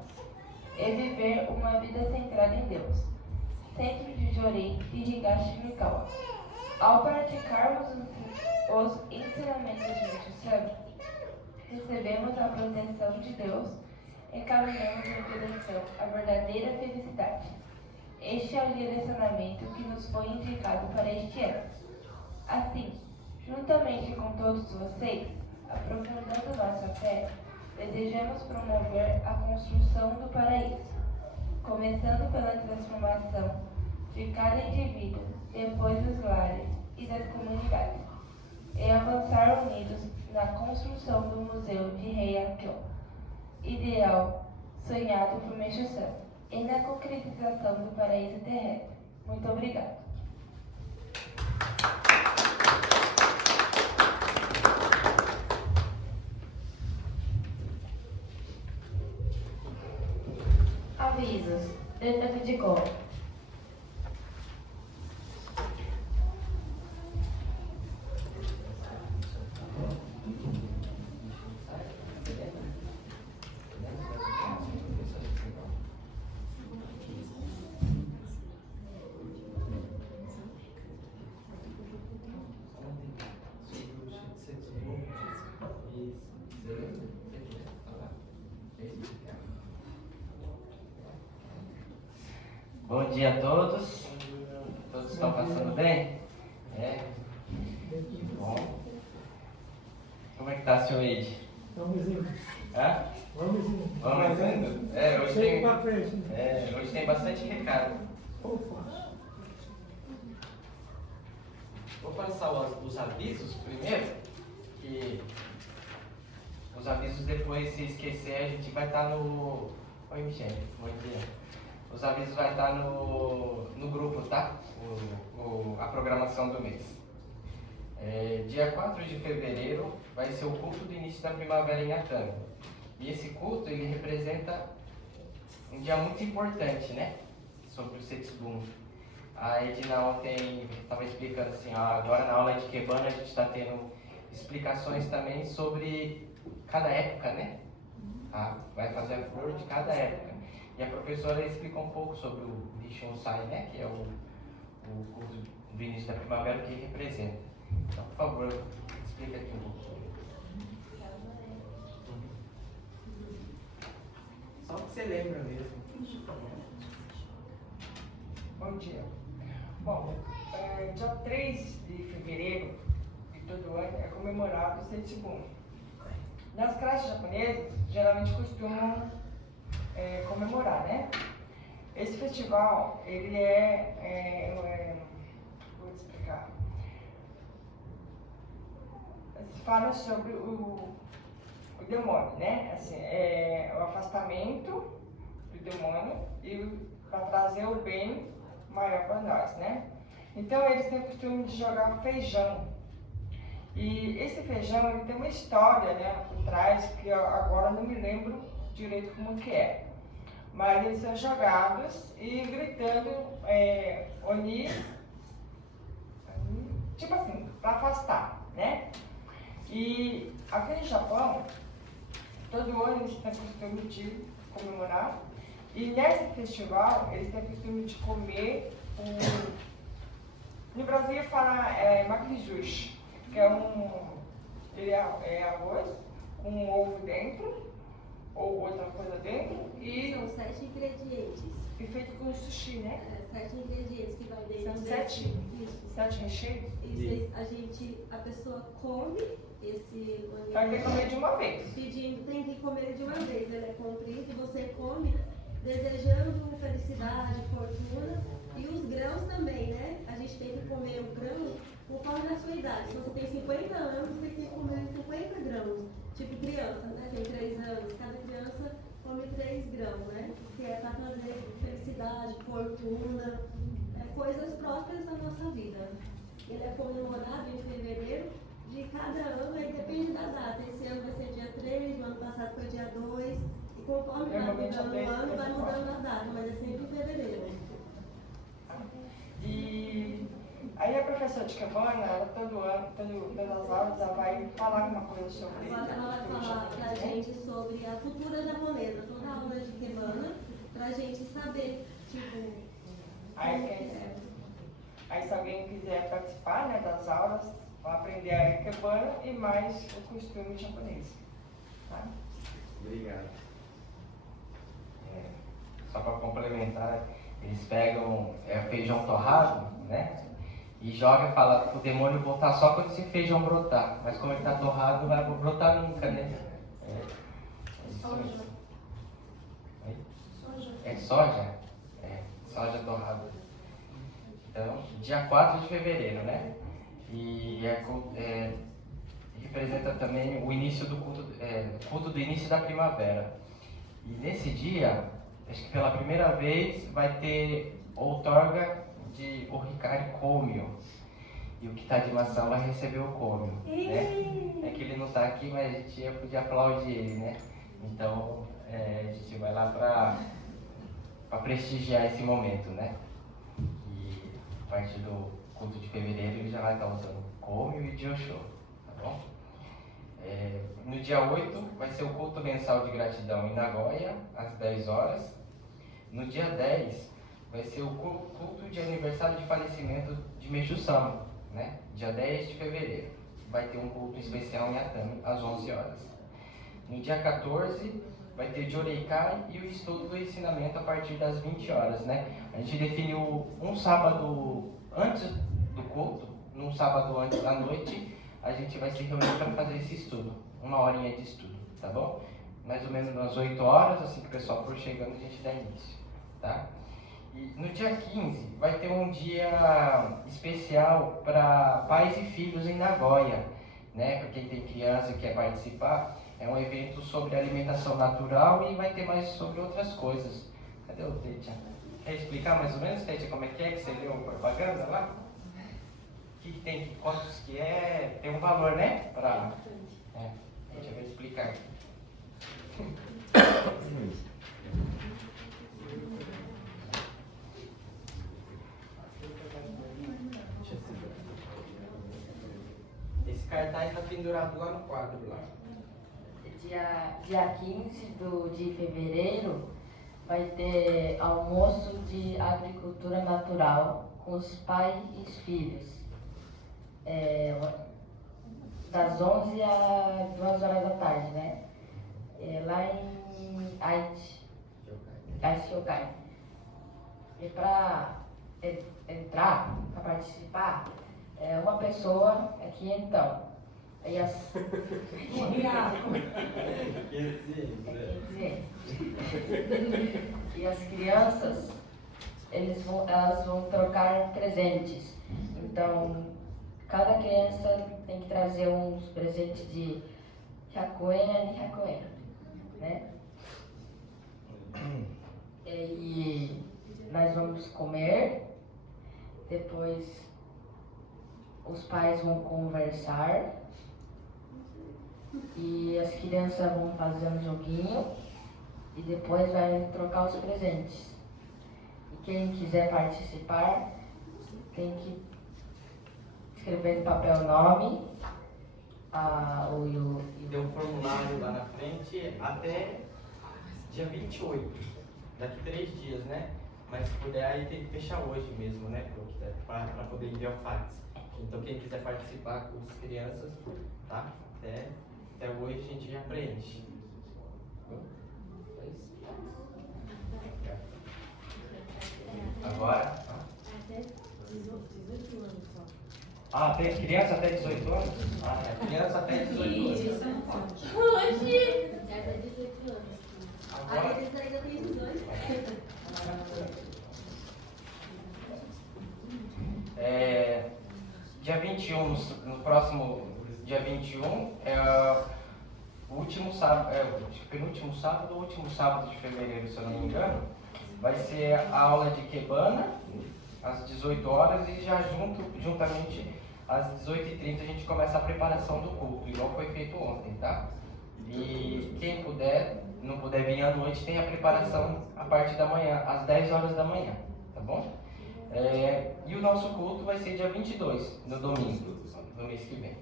e viver uma vida centrada em Deus. Centro de Jorei de Higashimikawa. Ao praticarmos os ensinamentos de Meixo Sama, recebemos a proteção de Deus e caminhamos em direção à verdadeira felicidade. Este é o direcionamento que nos foi indicado para este ano. Assim, juntamente com todos vocês, aprofundando nossa fé, desejamos promover a construção do paraíso, começando pela transformação de cada indivíduo, depois dos lares e das comunidades, e avançar unidos na construção do Museu de Heian-kyo, ideal sonhado por Meixo Sama, e na concretização do paraíso terrestre. Muito obrigado. Avisos. Dentro de cor. Bom dia a todos. Todos estão passando bem? É? Bom. Como é que tá, seu Eide? Vamos indo. Hã? Vamos indo. Vamos indo? É, hoje Chega tem, pra frente. hoje tem bastante recado. Opa. Vou passar os avisos primeiro, que os avisos depois, se esquecer, a gente vai estar no... Oi, Michele, bom dia. Os avisos vai estar no grupo, tá? A programação do mês. Dia 4 de fevereiro vai ser o culto do início da primavera em Atami. E esse culto, ele representa um dia muito importante, né? Sobre o Setsubun. A Edna ontem estava explicando assim, agora na aula de Kebana a gente está tendo explicações também sobre cada época, né? Vai fazer a flor de cada época. E a professora explicou um pouco sobre o Rishonsai, né? Que é o culto do início da primavera que representa. Então, por favor, explica aqui um pouco sobre isso. Só que você lembra mesmo. Bom dia. Bom, dia 3 de fevereiro de todo ano é comemorado o Setsubun. Nas classes japonesas, geralmente costumam comemorar, né? Esse festival, ele vou te explicar. Fala sobre o demônio, né? Assim, o afastamento do demônio e para trazer o bem maior para nós, né? Então eles têm o costume de jogar feijão. E esse feijão, ele tem uma história, né, por trás, que agora não me lembro direito como que é. Mas eles são jogados e gritando Oni, tipo assim, para afastar, né? E aqui no Japão, todo ano eles têm o costume de comemorar. E nesse festival, eles têm o costume de comer no Brasil fala makijushi, que ele é arroz com um ovo dentro, ou outra coisa dentro, e São 7 ingredientes. e feito com sushi, né? 7 ingredientes que vai dentro. São 7 recheios. Isso, a pessoa come esse onion. Só que tem que comer de uma vez. Tem que comer de uma vez. Ele é comprido, você come desejando felicidade, fortuna. E os grãos também, né? A gente tem que comer o grão conforme a sua idade. Se você tem 50 anos, você tem que comer 50 grãos. Tipo criança, né? Tem 3 anos. Cada criança come 3 grãos, né? Que é para trazer felicidade, fortuna, coisas próprias da nossa vida. Ele é comemorado em fevereiro de cada ano, aí depende da data. Esse ano vai ser dia 3, o ano passado foi dia 2. E conforme vai mudando o ano, vai mudando a data, mas é sempre em fevereiro. E aí a professora de Kebana, ela todo ano, todas as aulas, ela vai falar alguma coisa sobre isso. Agora ela vai falar pra gente sobre a cultura japonesa, toda a aula de Kebana, pra gente saber, tipo... Aí se alguém quiser participar, né, das aulas, vai aprender a Kebana e mais o costume japonês. Tá? Obrigado. Só para complementar, eles pegam feijão torrado, né? E joga e fala pro demônio voltar só quando esse feijão brotar. Mas como ele tá torrado, não vai brotar nunca, né? Soja. É soja? É, soja torrada. Então, dia 4 de fevereiro, né? E representa também o início do culto do início da primavera. E nesse dia, acho que pela primeira vez vai ter outorga de Orikari Komio. E o Kitadima-san vai receber o Komio, né? É que ele não está aqui, mas a gente podia aplaudir ele, né? Então, a gente vai lá para prestigiar esse momento, né? E a partir do culto de fevereiro ele já vai estar usando Komio e Josho, tá bom? No dia 8 vai ser o culto mensal de gratidão em Nagoya, às 10 horas. No dia 10 vai ser o culto de aniversário de falecimento de Meishu-sama, né? Dia 10 de fevereiro. Vai ter um culto especial em Atami, às 11 horas. No dia 14 vai ter Joreikai e o estudo do ensinamento a partir das 20 horas, né? A gente definiu um sábado antes do culto, num sábado antes da noite, a gente vai se reunir para fazer esse estudo, 1 horinha de estudo, tá bom? Mais ou menos umas 8 horas, assim que o pessoal for chegando, a gente dá início, tá? E no dia 15 vai ter um dia especial para pais e filhos em Nagoya, né? Para quem tem criança e quer participar, é um evento sobre alimentação natural e vai ter mais sobre outras coisas. Cadê o Tetia? Quer explicar mais ou menos, Tetia, como é que você leu a propaganda lá? O que tem, quantos que é? Tem um valor, né? A gente vai explicar aqui. Esse cartaz está pendurado lá no quadro lá. Dia 15 de fevereiro vai ter almoço de agricultura natural com os pais e os filhos. Das 11 às 2 horas da tarde, né? Lá em Aichi-Yokai. E para entrar, para participar, uma pessoa é quinhentão. E as crianças, elas vão trocar presentes. Então, cada criança tem que trazer uns presentes de 100 yen e 100 yen, né? E nós vamos comer, depois os pais vão conversar e as crianças vão fazer um joguinho e depois vai trocar os presentes. E quem quiser participar tem que escrever no papel o nome, E tem um formulário lá na frente até dia 28, daqui 3 dias, né? Mas se puder aí tem que fechar hoje mesmo, né? Para poder enviar o fax. Então quem quiser participar com as crianças, tá? Até hoje a gente já preenche. Agora? Até 18 anos só. Tem criança até 18 anos? Criança até 18 anos. Hoje! Até 18 anos. Agora, Aí eles ainda têm 18. dia 21, no próximo dia 21, o último sábado, penúltimo sábado ou último sábado de fevereiro, se eu não me engano, vai ser a aula de Kebana, às 18 horas, e já juntamente às 18h30 a gente começa a preparação do culto, igual foi feito ontem, tá? E quem não puder vir à noite, tem a preparação a partir da manhã, às 10 horas da manhã, tá bom? E o nosso culto vai ser dia 22, no domingo, do mês que vem.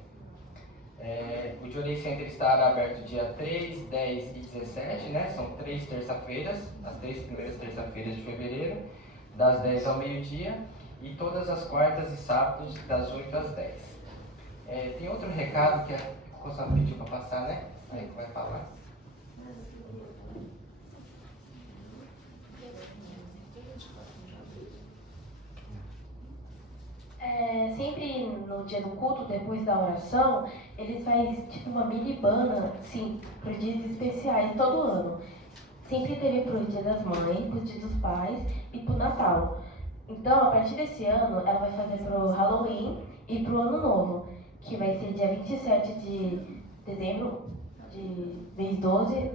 O Journey Center estará aberto dia 3, 10 e 17, né? São 3 terça-feiras, as 3 primeiras terça-feiras de fevereiro, das 10 ao meio-dia, e todas as quartas e sábados, das 8 às 10. Tem outro recado que a Costa pediu para passar, né? Aí que vai falar. Sempre no dia do culto, depois da oração, eles fazem tipo uma mini banda, assim, para os dias especiais todo ano. Sempre teve para o Dia das Mães, para o Dia dos Pais e para o Natal. Então, a partir desse ano, ela vai fazer para o Halloween e para o Ano Novo, que vai ser dia 27 de dezembro de mês 12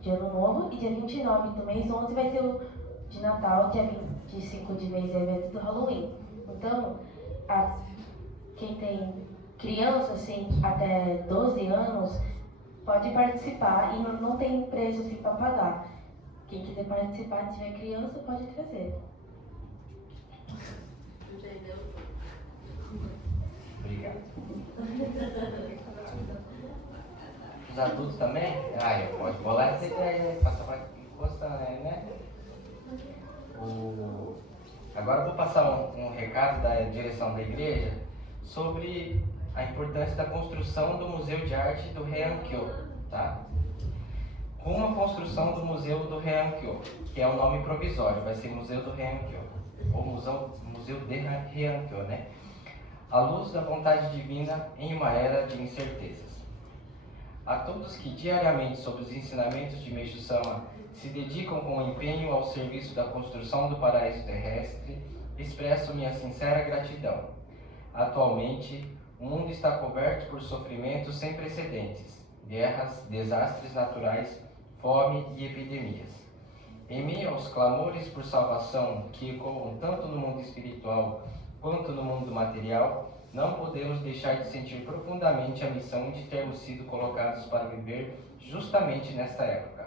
de Ano Novo, e dia 29 do mês 11 vai ser o de Natal, dia 25 de mês é evento do Halloween. Então, quem tem criança assim, até 12 anos pode participar e não tem preço assim, para pagar. Quem quiser participar, se tiver criança, pode trazer. Obrigado. Os adultos também? Pode bolar essa ideia, né? Passar para encostar, né? Agora eu vou passar um recado da direção da igreja sobre a importância da construção do Museu de Arte do Heian-kyo, tá? Com a construção do Museu do Heian-kyo, que é o nome provisório, vai ser Museu do Heian-kyo, ou Museu de Heian-kyo, né? À luz da vontade divina em uma era de incertezas. A todos que diariamente, sob os ensinamentos de Meishu-sama, se dedicam com empenho ao serviço da construção do paraíso terrestre, expresso minha sincera gratidão. Atualmente, o mundo está coberto por sofrimentos sem precedentes, guerras, desastres naturais, fome e epidemias. Em meio aos clamores por salvação que ecoam tanto no mundo espiritual quanto no mundo material, não podemos deixar de sentir profundamente a missão de termos sido colocados para viver justamente nesta época.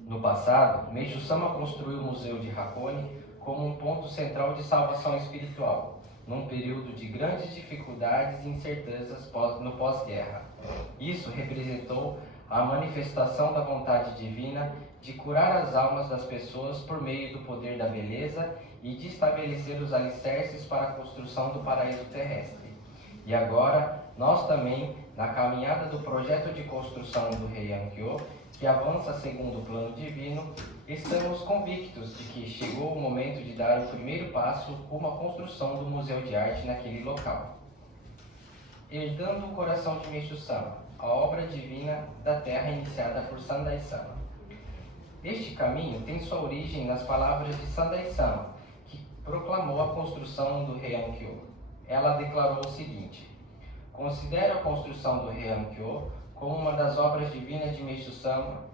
No passado, Meishu Sama construiu o Museu de Hakone como um ponto central de salvação espiritual, num período de grandes dificuldades e incertezas no pós-guerra. Isso representou a manifestação da vontade divina de curar as almas das pessoas por meio do poder da beleza e de estabelecer os alicerces para a construção do paraíso terrestre. E agora, nós também, na caminhada do projeto de construção do Heian-kyo, que avança segundo o plano divino, estamos convictos de que chegou o momento de dar o primeiro passo rumo à construção do Museu de Arte naquele local. Herdando o coração de Meishu Sama, a obra divina da Terra iniciada por Sandai Sama. Este caminho tem sua origem nas palavras de Sandai Sama, que proclamou a construção do Heian-kyo. Ela declarou o seguinte: considero a construção do Heian-kyo como uma das obras divinas de Meishu Sama,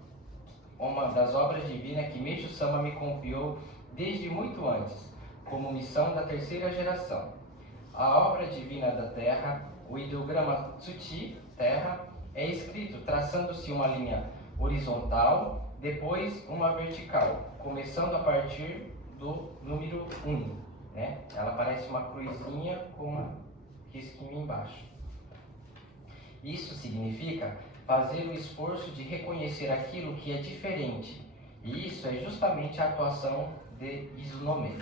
que Meishu Sama me confiou desde muito antes, como missão da terceira geração. A obra divina da Terra, o ideograma Tsuchi, Terra, é escrito traçando-se uma linha horizontal, depois uma vertical, começando a partir do número 1. Né? Ela parece uma cruzinha com uma risquinha embaixo. Isso significa fazer o esforço de reconhecer aquilo que é diferente, e isso é justamente a atuação de Izunome.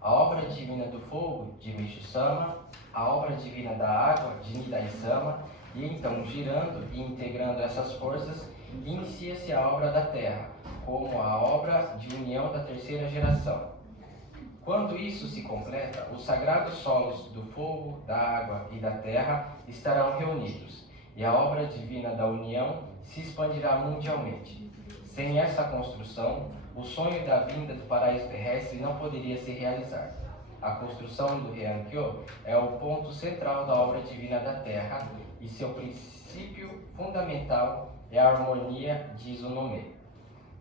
A obra divina do fogo, de Meishu Sama, a obra divina da água, de Nidai Sama, e então, girando e integrando essas forças, inicia-se a obra da Terra, como a obra de união da terceira geração. Quando isso se completa, os sagrados solos do fogo, da água e da terra estarão reunidos, e a obra divina da união se expandirá mundialmente. Sem essa construção, o sonho da vinda do paraíso terrestre não poderia se realizar. A construção do Heian-kyo é o ponto central da obra divina da Terra, e seu princípio fundamental é a harmonia de Izunome.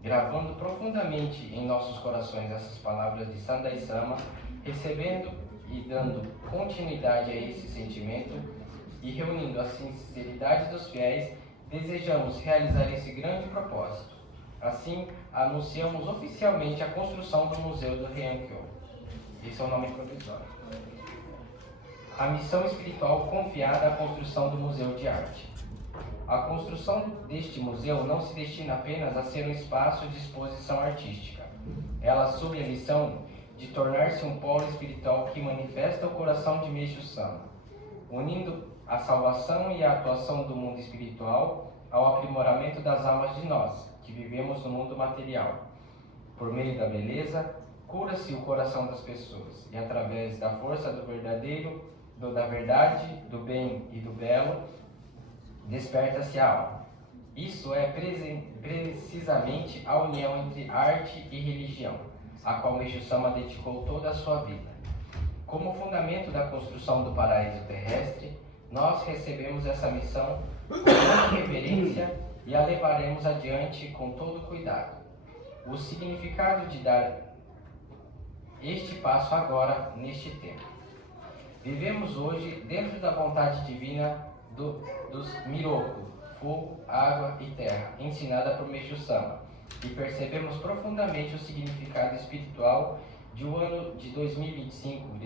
Gravando profundamente em nossos corações essas palavras de Sandai Sama, recebendo e dando continuidade a esse sentimento e reunindo a sinceridade dos fiéis, desejamos realizar esse grande propósito. Assim, anunciamos oficialmente a construção do Museu do Heian-kyo. Esse é o nome provisório. A missão espiritual confiada à construção do Museu de Arte. A construção deste museu não se destina apenas a ser um espaço de exposição artística. Ela assume a missão de tornar-se um polo espiritual que manifesta o coração de Meishu Sama, unindo a salvação e a atuação do mundo espiritual ao aprimoramento das almas de nós, que vivemos no mundo material. Por meio da beleza, cura-se o coração das pessoas, e através da força do verdadeiro, da verdade, do bem e do belo, desperta-se a alma. Isso é precisamente a união entre arte e religião, a qual Meishu Sama dedicou toda a sua vida. Como fundamento da construção do paraíso terrestre, nós recebemos essa missão com grande reverência e a levaremos adiante com todo cuidado. O significado de dar este passo agora, neste tempo. Vivemos hoje dentro da vontade divina dos Miroku, fogo, água e terra, ensinada por Meishu Sama, e percebemos profundamente o significado espiritual de o ano de 2025,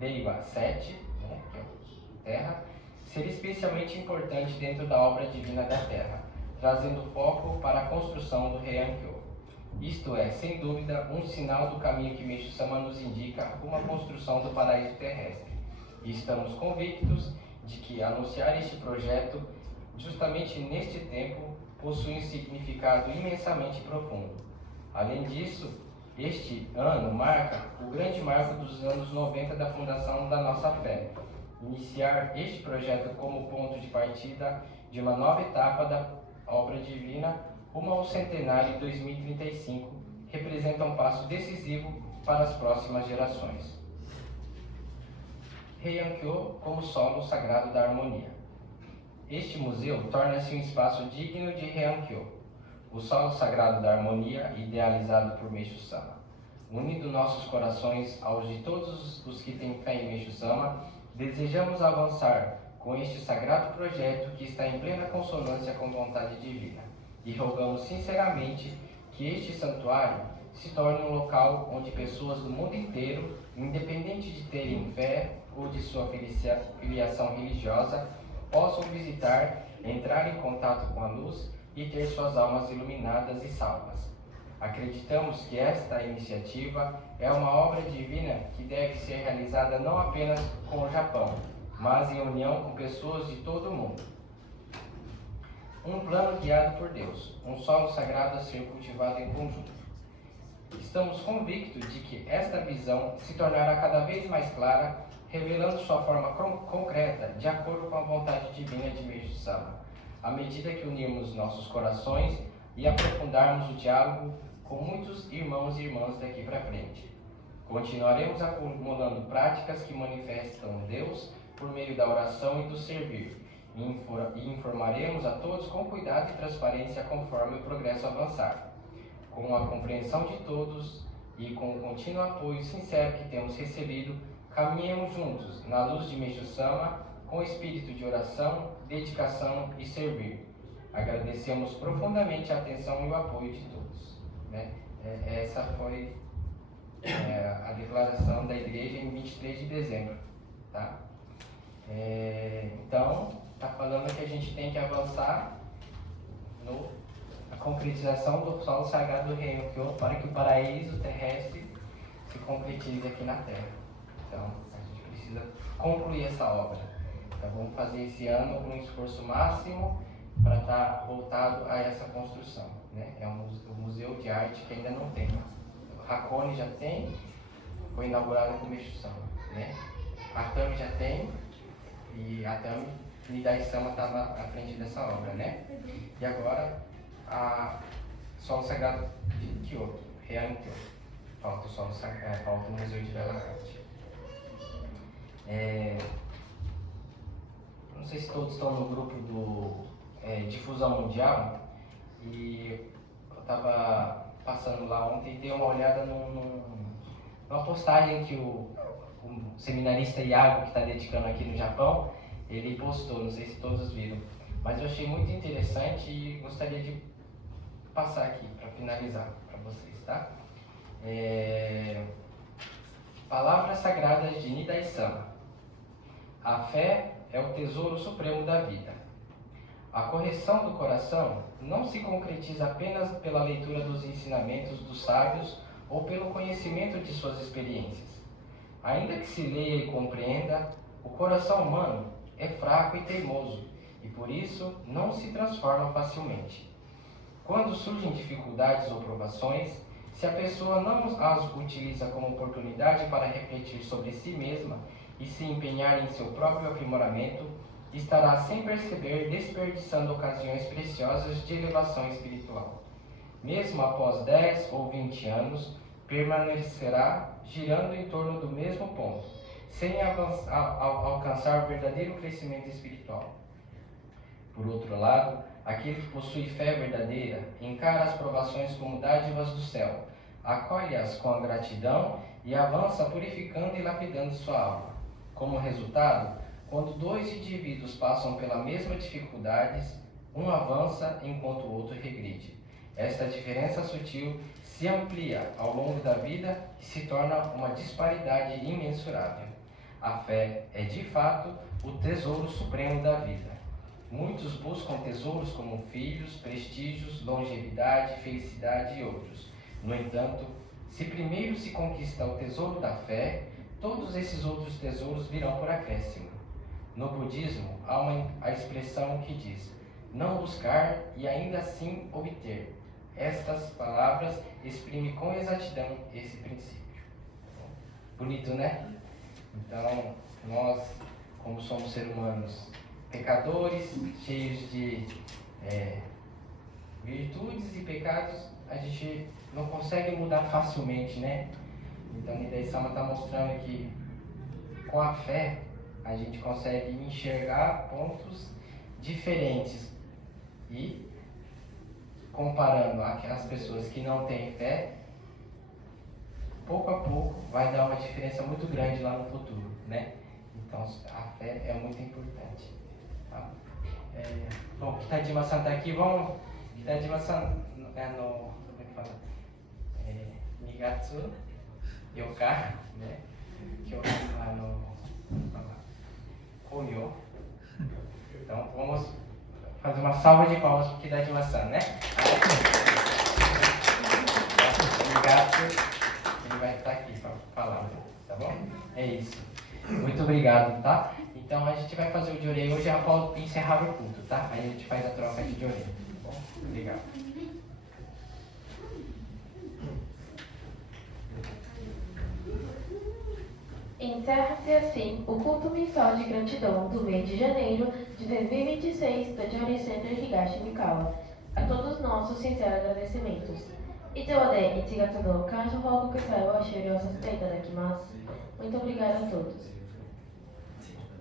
Reiwa 7, né, que é o Terra, ser especialmente importante dentro da obra divina da Terra, trazendo foco para a construção do Heian-kyo. Isto é, sem dúvida, um sinal do caminho que Meishu Sama nos indica rumo à construção do paraíso terrestre. E estamos convictos de que anunciar este projeto, justamente neste tempo, possui um significado imensamente profundo. Além disso, este ano marca o grande marco dos anos 90 da fundação da nossa fé. Iniciar este projeto como ponto de partida de uma nova etapa da obra divina rumo ao centenário de 2035, representa um passo decisivo para as próximas gerações. Heian-kyo como solo sagrado da harmonia. Este museu torna-se um espaço digno de Heian-kyo, o solo sagrado da harmonia idealizado por Meishu-sama. Unindo nossos corações aos de todos os que têm fé em Meishu-sama, desejamos avançar com este sagrado projeto que está em plena consonância com a vontade divina. E rogamos sinceramente que este santuário se torne um local onde pessoas do mundo inteiro, independente de terem fé ou de sua filiação religiosa, possam visitar, entrar em contato com a luz e ter suas almas iluminadas e salvas. Acreditamos que esta iniciativa é uma obra divina que deve ser realizada não apenas com o Japão, mas em união com pessoas de todo o mundo. Um plano guiado por Deus, um solo sagrado a ser cultivado em conjunto. Estamos convictos de que esta visão se tornará cada vez mais clara, revelando sua forma concreta de acordo com a vontade divina de Meishu-sama, à medida que unirmos nossos corações e aprofundarmos o diálogo com muitos irmãos e irmãs daqui para frente. Continuaremos acumulando práticas que manifestam Deus por meio da oração e do servir, e informaremos a todos com cuidado e transparência conforme o progresso avançar. Com a compreensão de todos e com o contínuo apoio sincero que temos recebido, caminhemos juntos na luz de Meishu-sama com espírito de oração, dedicação e servir. Agradecemos profundamente a atenção e o apoio de todos. Essa foi a declaração da igreja em 23 de dezembro. Tá? Então, está falando que a gente tem que avançar na concretização do solo sagrado do Heian-kyo para que o paraíso terrestre se concretize aqui na Terra. Então, a gente precisa concluir essa obra. Então, vamos fazer esse ano um esforço máximo para estar voltado a essa construção. É um museu de arte que ainda não tem. O Hakone já tem, foi inaugurado com Meishu-sama. A Tami já tem, e a Tami Nidai-sama estava à frente dessa obra. E agora, a Solo Sagrado de Kyoto, Heian-kyo. Falta o Solo Sagrado, falta o Museu de Bela Arte. Não sei se todos estão no grupo do Difusão Mundial, e eu estava passando lá ontem e dei uma olhada numa postagem que o seminarista Iago, que está dedicando aqui no Japão, ele postou, não sei se todos viram, mas eu achei muito interessante e gostaria de passar aqui para finalizar para vocês, tá? Palavras sagradas de Nidai-sama. A fé é o tesouro supremo da vida. A correção do coração não se concretiza apenas pela leitura dos ensinamentos dos sábios ou pelo conhecimento de suas experiências. Ainda que se leia e compreenda, o coração humano é fraco e teimoso e por isso não se transforma facilmente. Quando surgem dificuldades ou provações, se a pessoa não as utiliza como oportunidade para refletir sobre si mesma e se empenhar em seu próprio aprimoramento, estará sem perceber desperdiçando ocasiões preciosas de elevação espiritual. Mesmo após 10 ou 20 anos, permanecerá girando em torno do mesmo ponto, sem alcançar o verdadeiro crescimento espiritual. Por outro lado, aquele que possui fé verdadeira encara as provações como dádivas do céu, acolhe-as com a gratidão e avança purificando e lapidando sua alma. Como resultado, quando dois indivíduos passam pela mesma dificuldades, um avança enquanto o outro regride. Esta diferença sutil se amplia ao longo da vida e se torna uma disparidade imensurável. A fé é, de fato, o tesouro supremo da vida. Muitos buscam tesouros como filhos, prestígios, longevidade, felicidade e outros. No entanto, se primeiro se conquista o tesouro da fé, todos esses outros tesouros virão por acréscimo. No budismo, há a expressão que diz: não buscar e ainda assim obter. Estas palavras exprimem com exatidão esse princípio. Bonito, né? Então, nós, como somos seres humanos pecadores, cheios de virtudes e pecados a gente não consegue mudar facilmente, né? Então, Nidai Sama está mostrando que com a fé a gente consegue enxergar pontos diferentes e comparando aquelas pessoas que não têm fé, pouco a pouco vai dar uma diferença muito grande lá no futuro, né? Então a fé é muito importante. Tá? Bom, Kitajima-san está aqui, vamos. Kitajima-san, como é que fala? Nigatsu, Yoka, né? Que eu Koyo. Então vamos fazer uma salva de palmas para o Kitajima-san, né? Nigatsu, ele vai estar aqui para falar, tá bom? É isso. Muito obrigado, tá? Então a gente vai fazer o Jorei hoje após encerrar o culto, tá? Aí a gente faz a troca de Jorei, tá bom? Obrigado. Encerra-se assim o culto mensal de gratidão do mês de janeiro de 2026 da Jorei Center Higashi Mikawa. A todos nossos sinceros agradecimentos. 以上で1月の感謝報告会を終了させていただきます。Muito obrigada a todos.